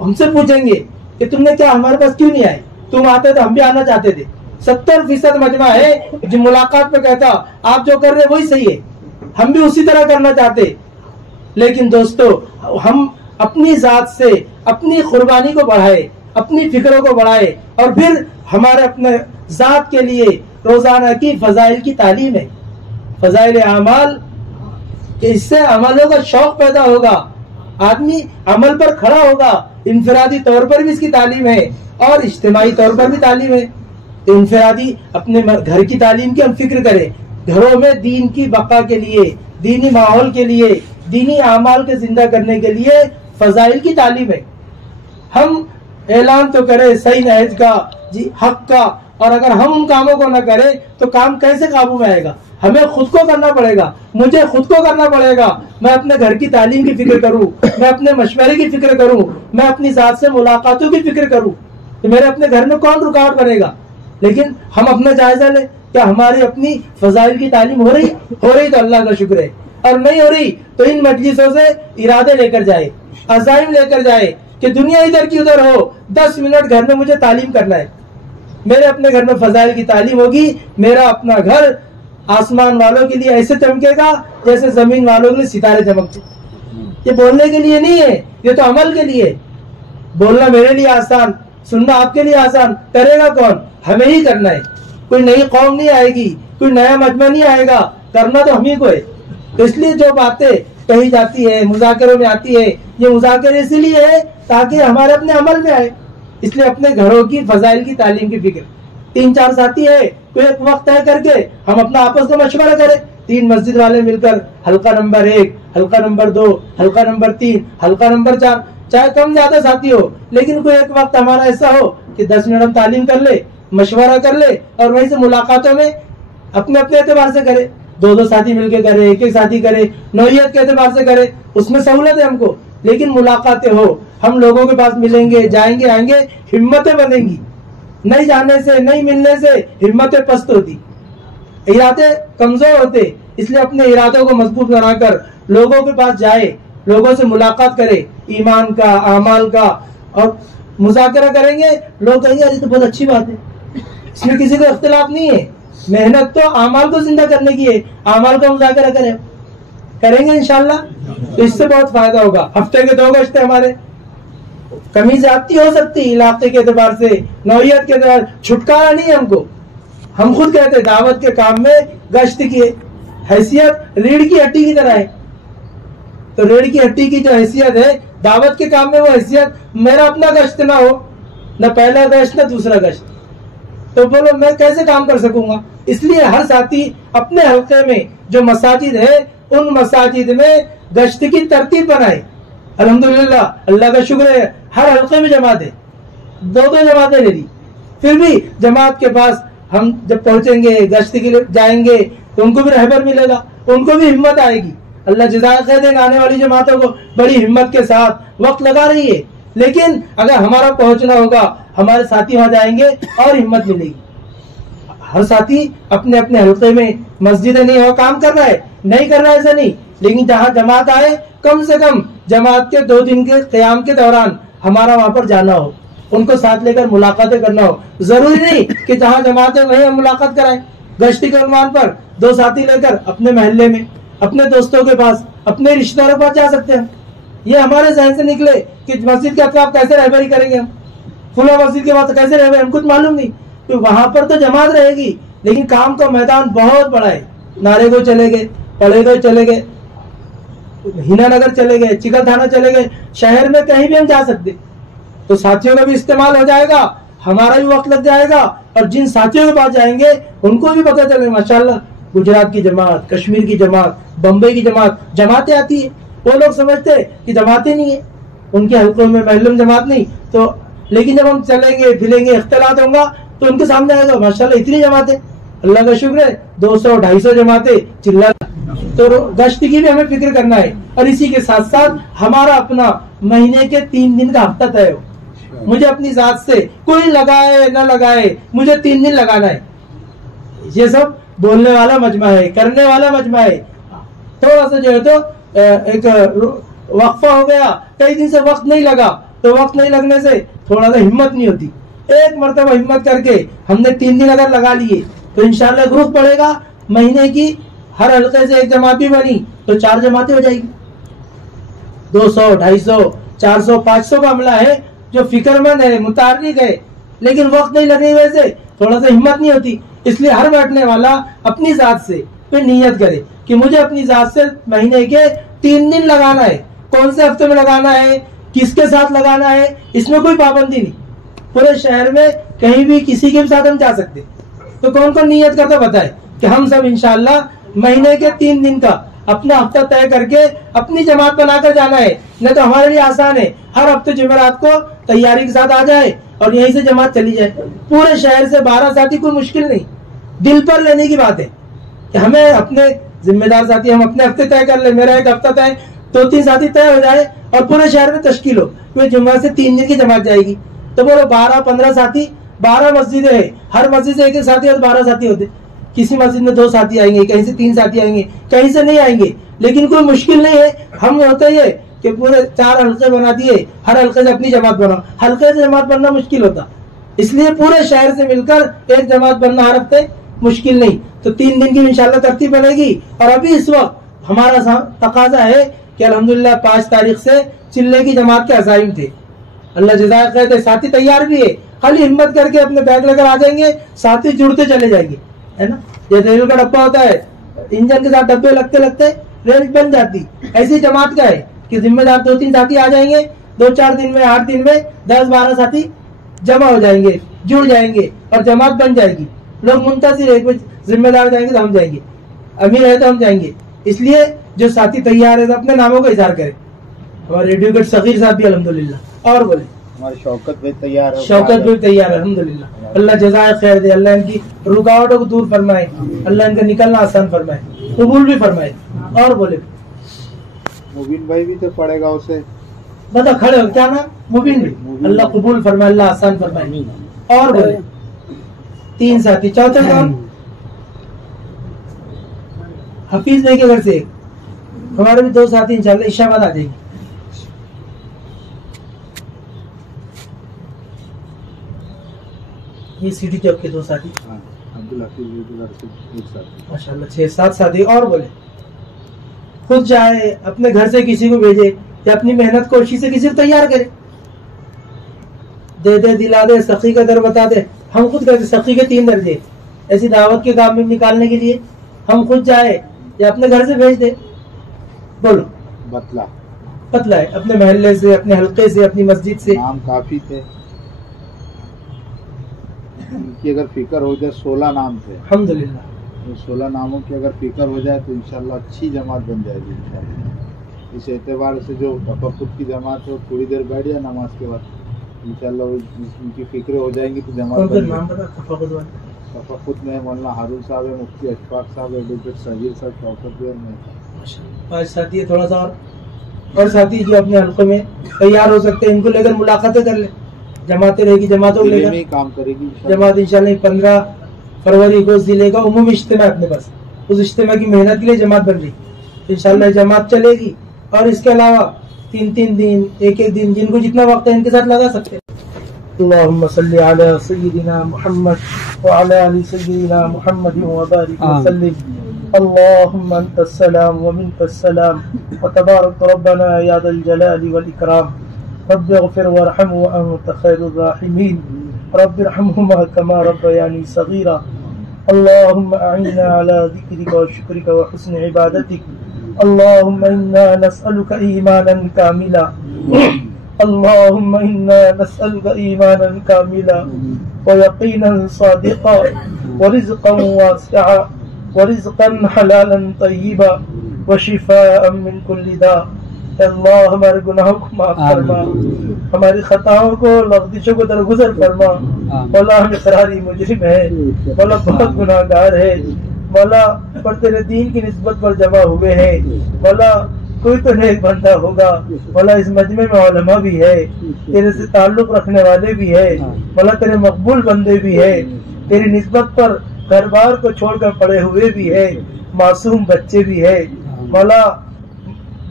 ہم سے پوچھیں گے کہ تم نے کیا ہمارے پاس کیوں نہیں آئے؟ تم آتے تو ہم بھی آنا چاہتے تھے. 70% مجمع ہے جو ملاقات میں کہتا آپ جو کر رہے وہی صحیح ہے، ہم بھی اسی طرح کرنا چاہتے. لیکن دوستو، ہم اپنی ذات سے اپنی قربانی کو بڑھائے، اپنی فکروں کو بڑھائے، اور پھر ہمارے اپنے ذات کے لیے روزانہ کی فضائل کی تعلیم ہے، فضائل اعمال، کہ اس سے عملوں کا شوق پیدا ہوگا، آدمی عمل پر کھڑا ہوگا. انفرادی طور پر بھی اس کی تعلیم ہے اور اجتماعی طور پر بھی تعلیم ہے. انفرادی اپنے گھر کی تعلیم کی ہم فکر کریں. گھروں میں دین کی بقا کے لیے، دینی ماحول کے لیے، دینی اعمال کے زندہ کرنے کے لیے فضائل کی تعلیم ہے. ہم اعلان تو کریں صحیح نہج کا، جی حق کا، اور اگر ہم ان کاموں کو نہ کریں تو کام کیسے قابو میں آئے گا؟ ہمیں خود کو کرنا پڑے گا، مجھے خود کو کرنا پڑے گا. میں اپنے گھر کی تعلیم کی فکر کروں، میں اپنے مشورے کی فکر کروں، میں اپنی ذات سے ملاقاتوں کی فکر کروں کہ میرے اپنے گھر میں کون رکاوٹ بنے گا. لیکن ہم اپنا جائزہ لیں، کیا ہماری اپنی فضائل کی تعلیم ہو رہی تو اللہ کا شکر ہے، اور نہیں ہو رہی تو ان مجلسوں سے ارادے لے کر جائے، عزائم لے کر جائے کہ دنیا ادھر کی ادھر ہو، 10 منٹ گھر میں مجھے تعلیم کرنا ہے. میرے اپنے گھر میں فضائل کی تعلیم ہوگی، میرا اپنا گھر آسمان والوں کے لیے ایسے چمکے گا جیسے زمین والوں کے لیے ستارے چمکتے. یہ بولنے کے لیے نہیں ہے، یہ تو عمل کے لیے. بولنا میرے لیے آسان، سننا آپ کے لیے آسان، کرے گا کون؟ ہمیں ہی کرنا ہے. کوئی نئی قوم نہیں آئے گی، کوئی نیا مجمع نہیں آئے گا، کرنا تو ہم ہی کو ہے. تو اس لیے جو باتیں کہی جاتی ہے، مذاکروں میں آتی ہے، یہ مذاکرے اسی لیے ہے تاکہ ہمارے اپنے عمل میں آئے. اس لیے اپنے گھروں کی فضائل کی تعلیم کی فکر. 3-4 ساتھی ہے، کوئی ایک وقت طے کر کے ہم اپنا آپس میں مشورہ کریں. 3 مسجد والے مل کر حلقہ نمبر 1، حلقہ نمبر 2، حلقہ نمبر 3، حلقہ نمبر 4، چاہے کم زیادہ ساتھی ہو، لیکن کوئی ایک وقت ہمارا ایسا ہو کہ 10 منٹ ہم تعلیم کر لے، مشورہ کر لے، اور وہیں سے ملاقاتوں میں اپنے اپنے اعتبار سے کرے. 2 ساتھی مل کے کرے، ایک ساتھی کرے، نوعیت کے اعتبار سے کرے، اس میں سہولت ہے ہم کو. لیکن ملاقاتیں ہو، ہم لوگوں کے پاس ملیں گے، جائیں گے، آئیں گے، ہمتیں بنیں گی. نہیں جانے سے، نہیں ملنے سے ہمتیں پست ہوتی، ارادے کمزور ہوتے. اس لیے اپنے ارادوں کو مضبوط بنا کر لوگوں کے پاس جائے، لوگوں سے ملاقات کرے، ایمان کا، اعمال کا، اور مذاکرہ کریں گے. لوگ کہیں گے یہ تو بہت اچھی بات ہے، اس میں کسی کو اختلاف نہیں ہے. محنت تو اعمال کو زندہ کرنے کی ہے، اعمال کا مذاکرہ کریں گے انشاءاللہ. تو اس سے بہت فائدہ ہوگا. ہفتے کے 2 گشت ہمارے، کمی زیادتی ہو سکتی علاقے کے اعتبار سے، نوعیت کے اعتبار، چھٹکارا نہیں ہے ہم کو. ہم خود کہتے ہیں دعوت کے کام میں گشت کی حیثیت ریڑھ کی ہڈی کی طرح ہے. تو ریڑھ کی ہڈی کی جو حیثیت ہے دعوت کے کام میں، وہ حیثیت میرا اپنا گشت نہ ہو، نہ پہلا گشت نہ دوسرا گشت، تو بولو میں کیسے کام کر سکوں گا. اس لیے ہر ساتھی اپنے حلقے میں جو مساجد ہے ان مساجد میں گشت کی ترتیب بنائے. الحمدللہ اللہ کا شکر ہے ہر حلقے میں جماعت ہے، 2 جماعتیں لے لی. پھر بھی جماعت کے پاس ہم جب پہنچیں گے، گشت کے لیے جائیں گے، تو ان کو بھی رہبر ملے گا، ان کو بھی ہمت آئے گی. اللہ جزائے خیر دے، آنے والی جماعتوں کو بڑی ہمت کے ساتھ وقت لگا رہی ہے. لیکن اگر ہمارا پہنچنا ہوگا، ہمارے ساتھی وہاں جائیں گے اور ہمت ملے گی. ہر ساتھی اپنے اپنے حلقے میں مسجد نہیں ہو کام کر رہا ہے، نہیں کر رہا ہے ایسا نہیں، لیکن جہاں جماعت آئے کم سے کم جماعت کے 2 دن کے قیام کے دوران ہمارا وہاں پر جانا ہو، ان کو ساتھ لے کر ملاقاتیں کرنا ہو. ضروری نہیں کہ جہاں جماعت ہے وہیں ہم ملاقات کرائیں. گشتی کے عنوان پر 2 ساتھی لے کر اپنے محلے میں، اپنے دوستوں کے پاس، اپنے رشتہ داروں کے پاس جا سکتے ہیں. یہ ہمارے ذہن سے نکلے کہ مسجد کے اطراف کیسے رہبری کریں گے، ہم فلاں مسجد کے بعد کیسے رہبری، ہم کچھ معلوم نہیں. تو وہاں پر تو جماعت رہے گی، لیکن کام کا میدان بہت بڑا ہے. نارے کو چلے گئے، پڑے گئے چلے گئے، ہینا نگر چلے گئے، چکل تھانہ چلے گئے، شہر میں کہیں بھی ہم جا سکتے. تو ساتھیوں کا بھی استعمال ہو جائے گا، ہمارا بھی وقت لگ جائے گا، اور جن ساتھیوں کے پاس جائیں گے ان کو بھی پتہ چلے ماشاءاللہ گجرات کی جماعت، کشمیر کی جماعت، بمبئی کی جماعتیں آتی ہے. وہ لوگ سمجھتے کہ جماعتیں نہیں ہیں ان کے حلقوں میں، محلوں میں جماعت نہیں. تو لیکن جب ہم چلیں گے پھریں گے، اختلاط ہوں گا تو ان کے سامنے آئے گا ماشاءاللہ اتنی جماعتیں، اللہ کا شکر ہے 200-250 جماعتیں چلا. تو گشت کی بھی ہمیں فکر کرنا ہے. اور اسی کے ساتھ ساتھ ہمارا اپنا مہینے کے 3 دن کا ہفتہ طے ہو. مجھے اپنی ذات سے کوئی لگائے نہ لگائے، مجھے 3 دن لگانا ہے. یہ سب بولنے والا مجمع ہے، کرنے والا مجمع ہے. تھوڑا سا جو ہے تو ایک وقفہ ہو گیا، کئی دن سے وقت نہیں لگا، تو وقت نہیں لگنے سے تھوڑا سا ہمت نہیں ہوتی. ایک مرتبہ ہمت کر کے ہم نے 3 دن اگر لگا لیے تو انشاءاللہ گروپ پڑے گا. مہینے کی ہر حلقے سے ایک جماعت بھی بنی تو 4 جماعتیں ہو جائے گی. 200, 250, 400, 500 کا عملہ ہے جو فکر مند ہے، متحرک ہے، لیکن وقت نہیں لگنے کی وجہ سے تھوڑا سا ہمت نہیں ہوتی. اس لیے ہر بیٹھنے والا اپنی ذات سے پھر نیت کرے کہ مجھے اپنی ذات سے مہینے کے 3 دن لگانا ہے. کون سے ہفتے میں لگانا ہے، کس کے ساتھ لگانا ہے، اس میں کوئی پابندی نہیں. پورے شہر میں کہیں بھی کسی کے ساتھ ہم جا سکتے. تو کون کون نیت کرتا بتائے کہ ہم سب انشاءاللہ مہینے کے 3 دن کا اپنا ہفتہ طے کر کے اپنی جماعت بنا کر جانا ہے. نہیں تو ہمارے لیے آسان ہے، ہر ہفتے جمعرات کو تیاری کے ساتھ آ جائے اور یہیں سے جماعت چلی جائے. پورے شہر سے 12 ساتھی کوئی مشکل نہیں. دل پر لینے کی بات ہے کہ ہمیں اپنے ذمہ دار ساتھی ہم اپنے ہفتے طے کر لیں. میرا ایک ہفتہ طے، 2-3 ساتھی طے ہو جائے اور پورے شہر میں تشکیل ہو. پھر جمعہ سے 3 دن کی جماعت جائے گی. تو بولو 12-15 ساتھی، 12 مسجدیں ہیں، ہر مسجد سے ایک ساتھی اور 12 ساتھی ہوتے. کسی مسجد میں 2 ساتھی آئیں گے، کہیں سے 3 ساتھی آئیں گے، کہیں سے نہیں آئیں گے، لیکن کوئی مشکل نہیں ہے. ہم ہوتا ہی ہے کہ پورے 4 حلقے بنا دیے، ہر حلقے سے اپنی جماعت بنا. حلقے سے جماعت بننا مشکل ہوتا، اس لیے پورے شہر سے مل کر ایک جماعت بننا ہر ہفتے مشکل نہیں. تو 3 دن کی انشاءاللہ ترتیب بنے گی. اور ابھی اس وقت ہمارا تقاضا ہے کہ الحمدللہ 5 تاریخ سے چلے کی جماعت کے عزائم تھے. اللہ جزائے خیر دے، ساتھی تیار بھی ہے. خالی ہمت کر کے اپنے بیگ لے کر آ جائیں گے، ساتھی جڑتے چلے جائیں گے، ہے نا. یہ ریل کا ڈبہ ہوتا ہے، انجن کے ساتھ ڈبے لگتے لگتے رینج بن جاتی. ایسی جماعت کا ہے کہ ذمہ دار 2-3 ساتھی آ جائیں گے, 2-4 دن میں 8 دن میں 10-12 ساتھی جمع ہو جائیں گے, جڑ جائیں گے اور جماعت بن جائے گی. لوگ منتظر ہے, کچھ ذمہ دار جائیں گے تو ہم جائیں گے, امیر ہے تو ہم جائیں گے. اس لیے جو ساتھی تیار ہے تو اپنے ناموں کا اظہار کرے. ہمارے ایڈوکیٹ صغیر صاحب بھی الحمدللہ. اور بولے ہمارے شوکت بھی تیار ہے, شوکت بھی تیار ہے الحمدللہ. اللہ جزائے خیر دے, اللہ ان کی رکاوٹوں کو دور فرمائے, اللہ ان کا نکلنا آسان فرمائے, قبول بھی فرمائے. اور بولے مبین بھائی بھی تو پڑے گا اسے, بتا کھڑے ہو, کیا نام؟ مبین بھی. اللہ قبول فرمائے, اللہ آسان فرمائے. اور بولے 3 ساتھی. چوتھا کام حفیظ بھائی کے گھر سے ہمارے بھی 2 ساتھی انشاءاللہ عشاء بعد آ جائیں گے. یہ سٹی چوک کے 2 ساتھی ماشاءاللہ 6-7 ساتھی. اور بولے خود جائے, اپنے گھر سے کسی کو بھیجے یا اپنی محنت کوشش سے کسی کو تیار کرے, دے دے دلا دے, سخی کا در بتا دے. ہم خود کہتے سخی کے 3 درجے ایسی دعوت کے کام میں نکالنے کے لیے ہم خود جائے یا اپنے گھر سے بھیج دے. بولو پتلا ہے, اپنے محلے سے, اپنے حلقے سے, اپنی مسجد سے. نام کافی تھے ان کی, اگر فکر ہو جائے 16 نام تھے الحمدللہ. 16 ناموں کی اگر فکر ہو جائے تو انشاءاللہ اچھی جماعت بن جائے گی انشاءاللہ. اس اعتبار سے جو تفقد کی جماعت ہے وہ تھوڑی دیر بیٹھ جائے نماز کے بعد, انشاءاللہ ان کی فکریں ہو جائیں گی تو جماعت بن جائے گی. تفقد میں مولانا ہارون صاحب ہے, مفتی اشفاق صاحب ہے, ایڈوکیٹ صغیر صاحب, شوکت بھی میں 5 ساتھی ہے. تھوڑا سا اور ساتھی جو اپنے حلقے میں تیار ہو سکتے ہیں ان کو لے کر ملاقاتیں کر لیں. جماعتیں رہے گی, جماعتوں کو لے کر کام کرے گی جماعت انشاءاللہ. 15 فروری کو ضلع کا عمومی اجتماع اپنے پاس, اس اجتماع کی محنت کے لیے جماعت بن رہی انشاءاللہ. جماعت چلے گی. اور اس کے علاوہ 3 دن 1 دن جن کو جتنا وقت ہے ان کے ساتھ لگا سکتے ہیں. اللهم صل على سيدنا محمد وعلى آل سيدنا محمد وبارك وسلم. اللهم أنت السلام ومنك السلام وتبارك ربنا يا ذا الجلال والإكرام. رب اغفر وارحم وأنت خير الراحمين. رب ارحمهما كما ربياني صغيرا. اللهم أعنا على ذكرك وشكرك وحسن عبادتك. اللهم إنا نسألك إيمانا كاملا. اللهم إنا نسألك إيمانا كاملا ويقينا صادقا ورزقا واسعا ورزقا حلالا طيبا وشفاء من كل داء. اللہ ہمارے گناہوں کو معاف فرما, ہماری خطاؤں کو لغزشوں کو درگزر فرما. مولا ہم اقراری مجرم ہے, مولا بہت گناہ گار ہے, مولا پر تیرے دین کی نسبت پر جمع ہوئے ہیں. مولا کوئی تو نیک بندہ ہوگا, مولا اس مجمع میں علماء بھی ہے, تیرے سے تعلق رکھنے والے بھی ہے, مولا تیرے مقبول بندے بھی ہے, تیری نسبت پر گھر بار کو چھوڑ کر پڑے ہوئے بھی ہے, معصوم بچے بھی ہے, مولا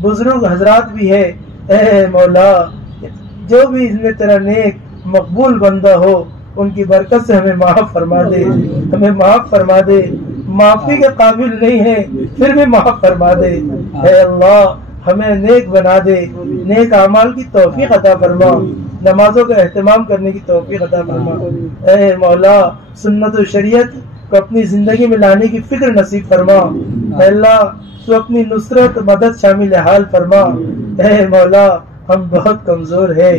بزرگ حضرات بھی ہے. اے مولا جو بھی اس میں تیرا نیک مقبول بندہ ہو ان کی برکت سے ہمیں معاف فرما دے, ہمیں معاف فرما دے. معافی کے قابل نہیں ہے پھر بھی معاف فرما دے. اے اللہ ہمیں نیک بنا دے, نیک اعمال کی توفیق عطا فرما, نمازوں کا اہتمام کرنے کی توفیق عطا فرما. اے مولا سنت و شریعت کو اپنی زندگی میں لانے کی فکر نصیب فرما. اے اللہ تو اپنی نصرت مدد شامل حال فرما. اے مولا ہم بہت کمزور ہے,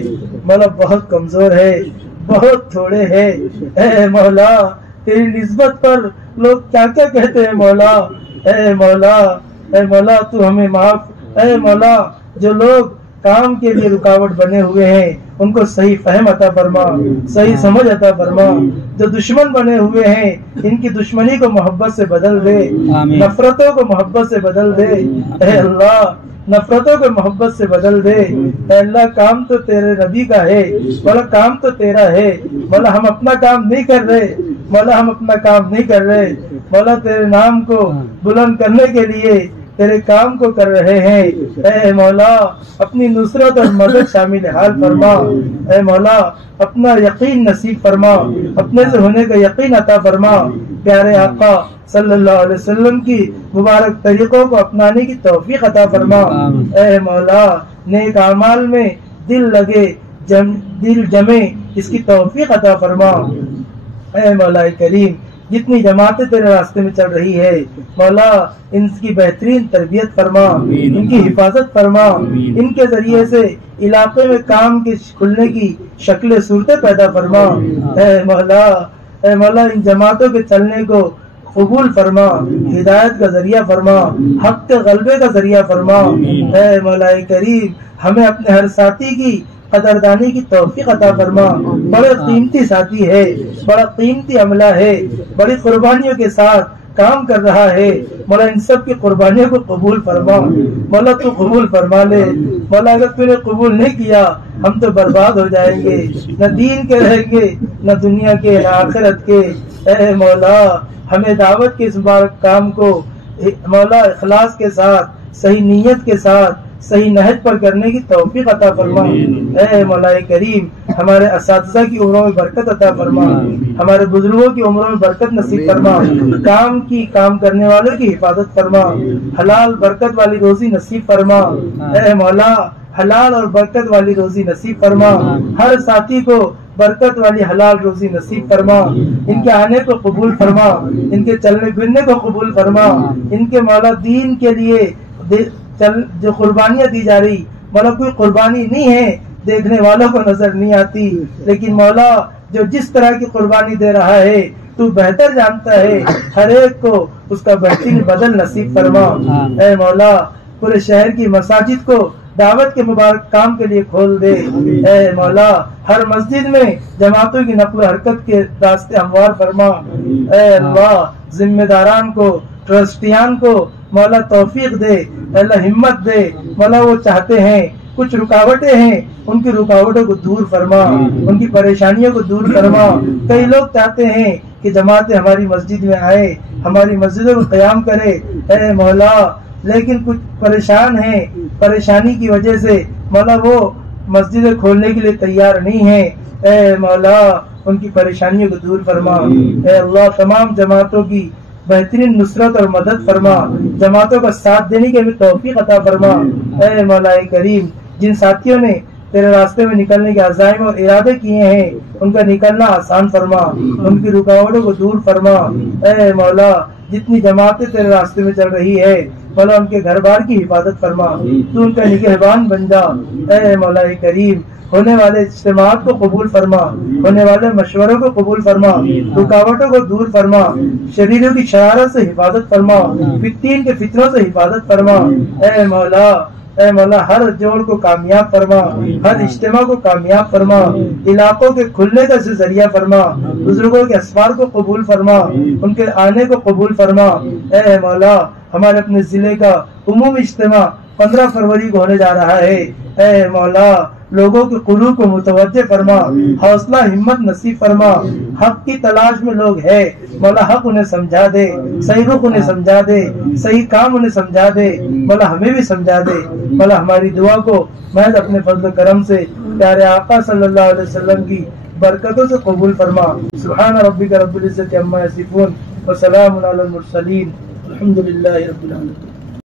مولا بہت کمزور ہے, بہت تھوڑے ہیں. اے مولا تیری نسبت پر لوگ کیا کیا کہتے ہیں مولا. اے مولا اے مولا تو ہمیں معاف. اے مولا جو لوگ کام کے لیے رکاوٹ بنے ہوئے ہیں ان کو صحیح فہم عطا فرما, صحیح سمجھ عطا فرما. جو دشمن بنے ہوئے ہیں ان کی دشمنی کو محبت سے بدل دے, نفرتوں کو محبت سے بدل دے. اے اللہ نفرتوں کو محبت سے بدل دے. اے اللہ کام تو تیرے نبی کا ہے, مولا کام تو تیرا ہے, مولا ہم اپنا کام نہیں کر رہے, مولا ہم اپنا کام نہیں کر رہے, مولا تیرے نام کو بلند کرنے کے لیے تیرے کام کو کر رہے ہیں. اے مولا اپنی نصرت اور مدد شامل حال فرما. اے مولا اپنا یقین نصیب فرما, اپنے سے ہونے کا یقین عطا فرما. پیارے آقا صلی اللہ علیہ وسلم کی مبارک طریقوں کو اپنانے کی توفیق عطا فرما. اے مولا نیک اعمال میں دل لگے, دل جمے, اس کی توفیق عطا فرما. اے مولا کریم جتنی جماعتیں تیرے راستے میں چل رہی ہے مولا ان کی بہترین تربیت فرما، ان کی حفاظت فرما، ان کے ذریعے سے علاقے میں کام کے کھلنے کی شکلیں صورتیں پیدا فرما۔ اے مولا ان جماعتوں کے چلنے کو قبول فرما، ہدایت کا ذریعہ فرما، حق کے غلبے کا ذریعہ فرما۔ اے مولا کریم ہمیں اپنے ہر ساتھی کی قدردانی کی توفیق عطا فرما۔ بڑے قیمتی ساتھی ہے، بڑا قیمتی عملہ ہے، بڑی قربانیوں کے ساتھ کام کر رہا ہے مولا ان سب کی قربانیوں کو قبول فرما۔ مولا تو قبول فرما لے مولا، اگر تو نے قبول نہیں کیا ہم تو برباد ہو جائیں گے، نہ دین کے رہیں گے نہ دنیا کے نہ آخرت کے۔ اے مولا ہمیں دعوت کے اس مبارک کام کو مولا اخلاص کے ساتھ، صحیح نیت کے ساتھ، صحیح نہج پر کرنے کی توفیق عطا فرما۔ اے مولا کریم ہمارے اساتذہ کی عمروں میں برکت عطا فرما، ہمارے بزرگوں کی عمروں میں برکت نصیب فرما، کام کرنے والوں کی حفاظت فرما، حلال برکت والی روزی نصیب فرما۔ اے مولا حلال اور برکت والی روزی نصیب فرما، ہر ساتھی کو برکت والی حلال روزی نصیب فرما، ان کے آنے کو قبول فرما، ان کے چلنے پھرنے کو قبول فرما، ان کے مولا دین کے لیے جو قربانیاں دی جا رہی مولا کوئی قربانی نہیں ہے دیکھنے والوں کو نظر نہیں آتی، لیکن مولا جو جس طرح کی قربانی دے رہا ہے تو بہتر جانتا ہے، ہر ایک کو اس کا بہترین بدل نصیب فرما۔ اے مولا پورے شہر کی مساجد کو دعوت کے مبارک کام کے لیے کھول دے۔ اے مولا ہر مسجد میں جماعتوں کی نقل و حرکت کے راستے ہموار فرما۔ اے اللہ ذمہ داران کو، ٹرسٹیان کو مولا توفیق دے، اللہ ہمت دے مولا، وہ چاہتے ہیں کچھ رکاوٹیں ہیں ان کی رکاوٹوں کو دور فرما، ان کی پریشانیوں کو دور فرما۔ کئی لوگ چاہتے ہیں کہ جماعتیں ہماری مسجد میں آئے، ہماری مسجدوں کو قیام کرے اے مولا، لیکن کچھ پریشان ہیں، پریشانی کی وجہ سے مولا وہ مسجدیں کھولنے کے لیے تیار نہیں ہیں۔ اے مولا ان کی پریشانیوں کو دور فرما۔ اے اللہ تمام جماعتوں کی بہترین نصرت اور مدد فرما، جماعتوں کا ساتھ دینے کی ہمیں توفیق عطا فرما۔ اے مولا کریم جن ساتھیوں نے تیرے راستے میں نکلنے کے عزائم اور ارادے کیے ہیں ان کا نکلنا آسان فرما، ان کی رکاوٹوں کو دور فرما۔ اے مولا جتنی جماعتیں تیرے راستے میں چل رہی ہے مولا ان کے گھر بار کی حفاظت فرما، تو ان کا نگہبان بن جا۔ اے مولا کریم ہونے والے اجتماعات کو قبول فرما، ہونے والے مشوروں کو قبول فرما، رکاوٹوں کو دور فرما، شریروں کی شرارت سے حفاظت فرما، فتین کے فتنوں سے حفاظت فرما۔ اے مولا ہر جوڑ کو کامیاب فرما، ہر اجتماع کو کامیاب فرما، علاقوں کے کھلنے کا ذریعہ فرما، بزرگوں کے اسفار کو قبول فرما، ان کے آنے کو قبول فرما۔ اے مولا ہمارے اپنے ضلع کا عمومی اجتماع 15 فروری کو ہونے جا رہا ہے۔ اے مولا لوگوں کے قلوب کو متوجہ فرما، حوصلہ ہمت نصیب فرما، حق کی تلاش میں لوگ ہے مولا حق انہیں سمجھا دے، صحیح رخ انہیں سمجھا دے، صحیح کام انہیں سمجھا دے مولا، ہمیں بھی سمجھا دے مولا۔ ہماری دعا کو محض اپنے فضل و کرم سے پیارے آقا صلی اللہ علیہ وسلم کی برکتوں سے قبول فرما۔ سبحان ربک رب العزت عما یصفون وسلام علی المرسلین الحمد للہ رب العالمین۔